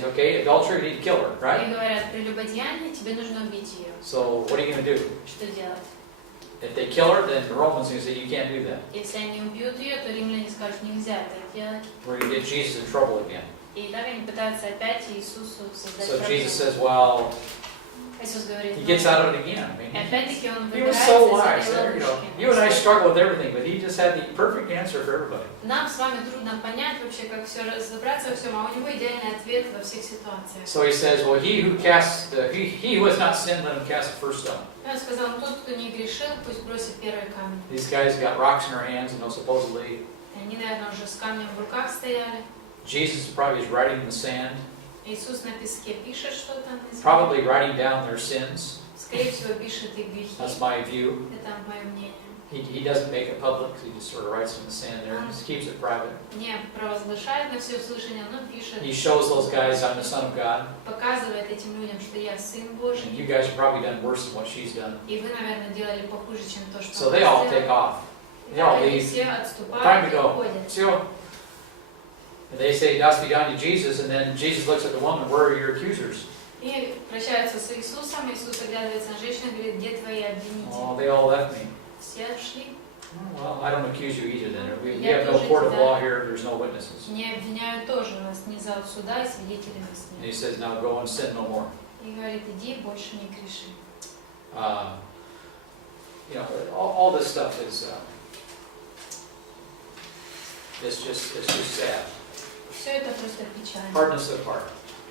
okay, adultery, you need to kill her, right? И говорят, прелюбодеяние, тебе нужно убить ее. So what are you going to do? Что делать? If they kill her, then the Romans are going to say you can't do that. Если они убьют ее, то римляне скажут, нельзя это делать. We're going to get Jesus in trouble again. И так они пытаются опять Иисусу создать So проблему. Jesus says, well, Иисус говорит, He gets out of it again. I и mean, опять-таки он he was выбирается so из wise. этой You know, ловушки. you and I struggle with everything, but he just had the perfect answer for everybody. Нам с вами трудно понять вообще, как все разобраться во всем, а у него идеальный ответ во всех ситуациях. So he says, well, he who has not sinned, let him cast the first stone. Он сказал, тот, кто не грешил, пусть бросит первый камень. These guys got rocks in their hands, supposedly. И они, наверное, уже с камнем в руках стояли. Jesus probably is writing in the sand, Иисус на песке пишет что-то. probably writing down their sins. Скорее всего, пишет их грехи. That's my view. Это мое мнение. He doesn't make it public, he just sort of writes in the sand there, just keeps it private. Не провозглашает на все услышание, но пишет. He shows those guys, I'm the Son of God. Показывает этим людям, что я Сын And Божий. you guys have probably done worse than what she's done. И вы, наверное, делали похуже, чем то, что So they all take off. They all они leave. все Time отступают to и go. уходят. So, and they say, "Das begun to Jesus," and then Jesus looks at the woman, "Where are your accusers?" И прощаются с Иисусом. Иисус оглядывается на женщину и говорит, где твои обвинители? Oh, they all left me. Все ушли. Well, I don't accuse you either then. We have no court of law here, there's no witnesses. Не обвиняют тоже, у нас не зал суда, и свидетелей у нас And he нет. says, now go and sin no more. И говорит, иди, больше не греши. You know, all this stuff is, it's just sad. Все это просто печально. Hardness of heart.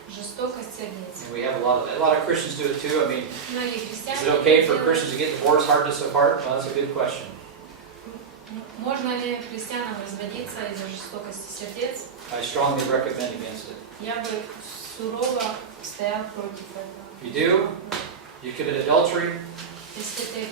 Жестокость сердец. And we have a lot of Christians do it too. I mean, Многие is христиане it okay это for делают. Christians to get divorced, hardness of heart? Well, that's a good question. Можно ли христианам разводиться из-за жестокости сердец? I strongly recommend against it. Я бы сурово стоял против этого. If you do, you commit adultery, Если ты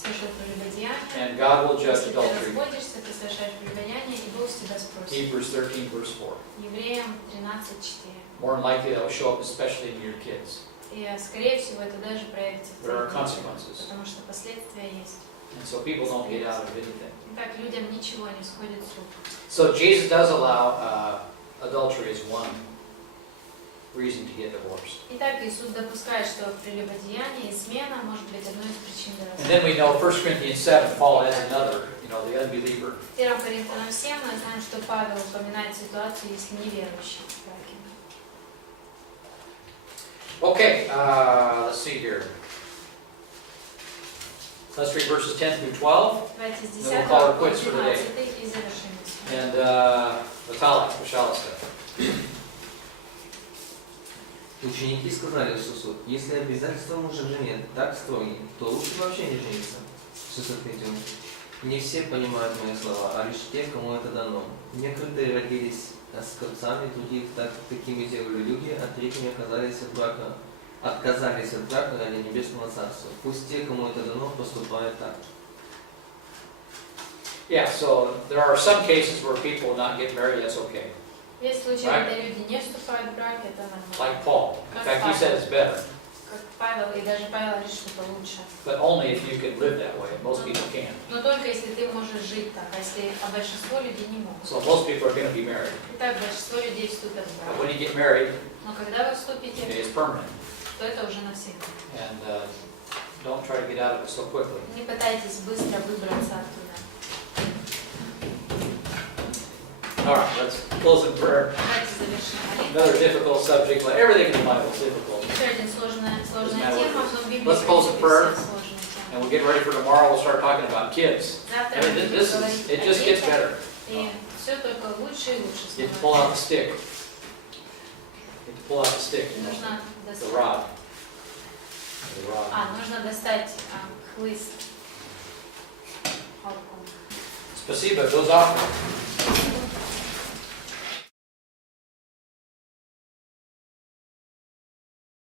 совершил прелюбодеяние, and God will judge если ты adultery. разводишься, ты совершаешь прелюбодеяние, и Бог с тебя спросит. Hebrews 13, verse 4. Евреям 13:4. More than likely, that will show up especially in your kids. И, скорее всего, это даже проявится в There are твоих детях, consequences. потому что последствия есть. And so people don't get out of anything. Итак, людям ничего не сходит с рук. So Jesus does allow adultery as one reason to get divorced. Итак, Иисус допускает, что прелюбодеяние и измена может быть одной из причин для And then развода. we know 1 Corinthians 7, Paul adds another, the unbeliever. В 1 Коринфянам 7 мы знаем, что Павел упоминает ситуацию, если неверующий в браке. Okay, let's see here. Let's read verses 10 through 12. Давайте с Then 10 we'll call it по quits for today. 12 и завершим. And Vitalik, пожалуйста. Ученики сказали Иисусу, если обязательства мужа к жене так строги, то лучше вообще не жениться. Иисус ответил, не все понимают мои слова, а лишь те, кому это дано. Некоторые родились скопцами, других такими делали люди, а третьими отказались от брака ради небесного царства. Пусть те, кому это дано, поступают так. Yeah, so there are some cases where people will not get married, that's okay. Есть случаи, Right. когда люди не вступают в брак, это нормально. Like Paul. In fact, he said it's better. Как Павел, и даже Павел говорит, что это лучше. But only if you can live that way. Most people can't. Но только если ты можешь жить так, а если большинство людей не могут. So most people are going to be married. Итак, большинство людей вступят в But брак. when you get married, Но когда вы вступите, it's permanent. то это уже навсегда. And don't try to get out of it so quickly. Не пытайтесь быстро выбраться оттуда. All right, let's close in prayer. Давайте завершим Another молитву. difficult subject, like everything in the Bible is difficult. Еще один сложная Doesn't matter тема, what it но в is. Библии Let's close in все prayer. сложные And темы. we'll get ready for tomorrow. We'll start talking about kids. Завтра I мы mean, будем this is, говорить it о just gets детях, better. и все только лучше и лучше You have to pull out the становится. stick. You have to pull out the stick, Нужно the достать. rod. The rod. Нужно достать хлыст. Палку. Спасибо, those offerings.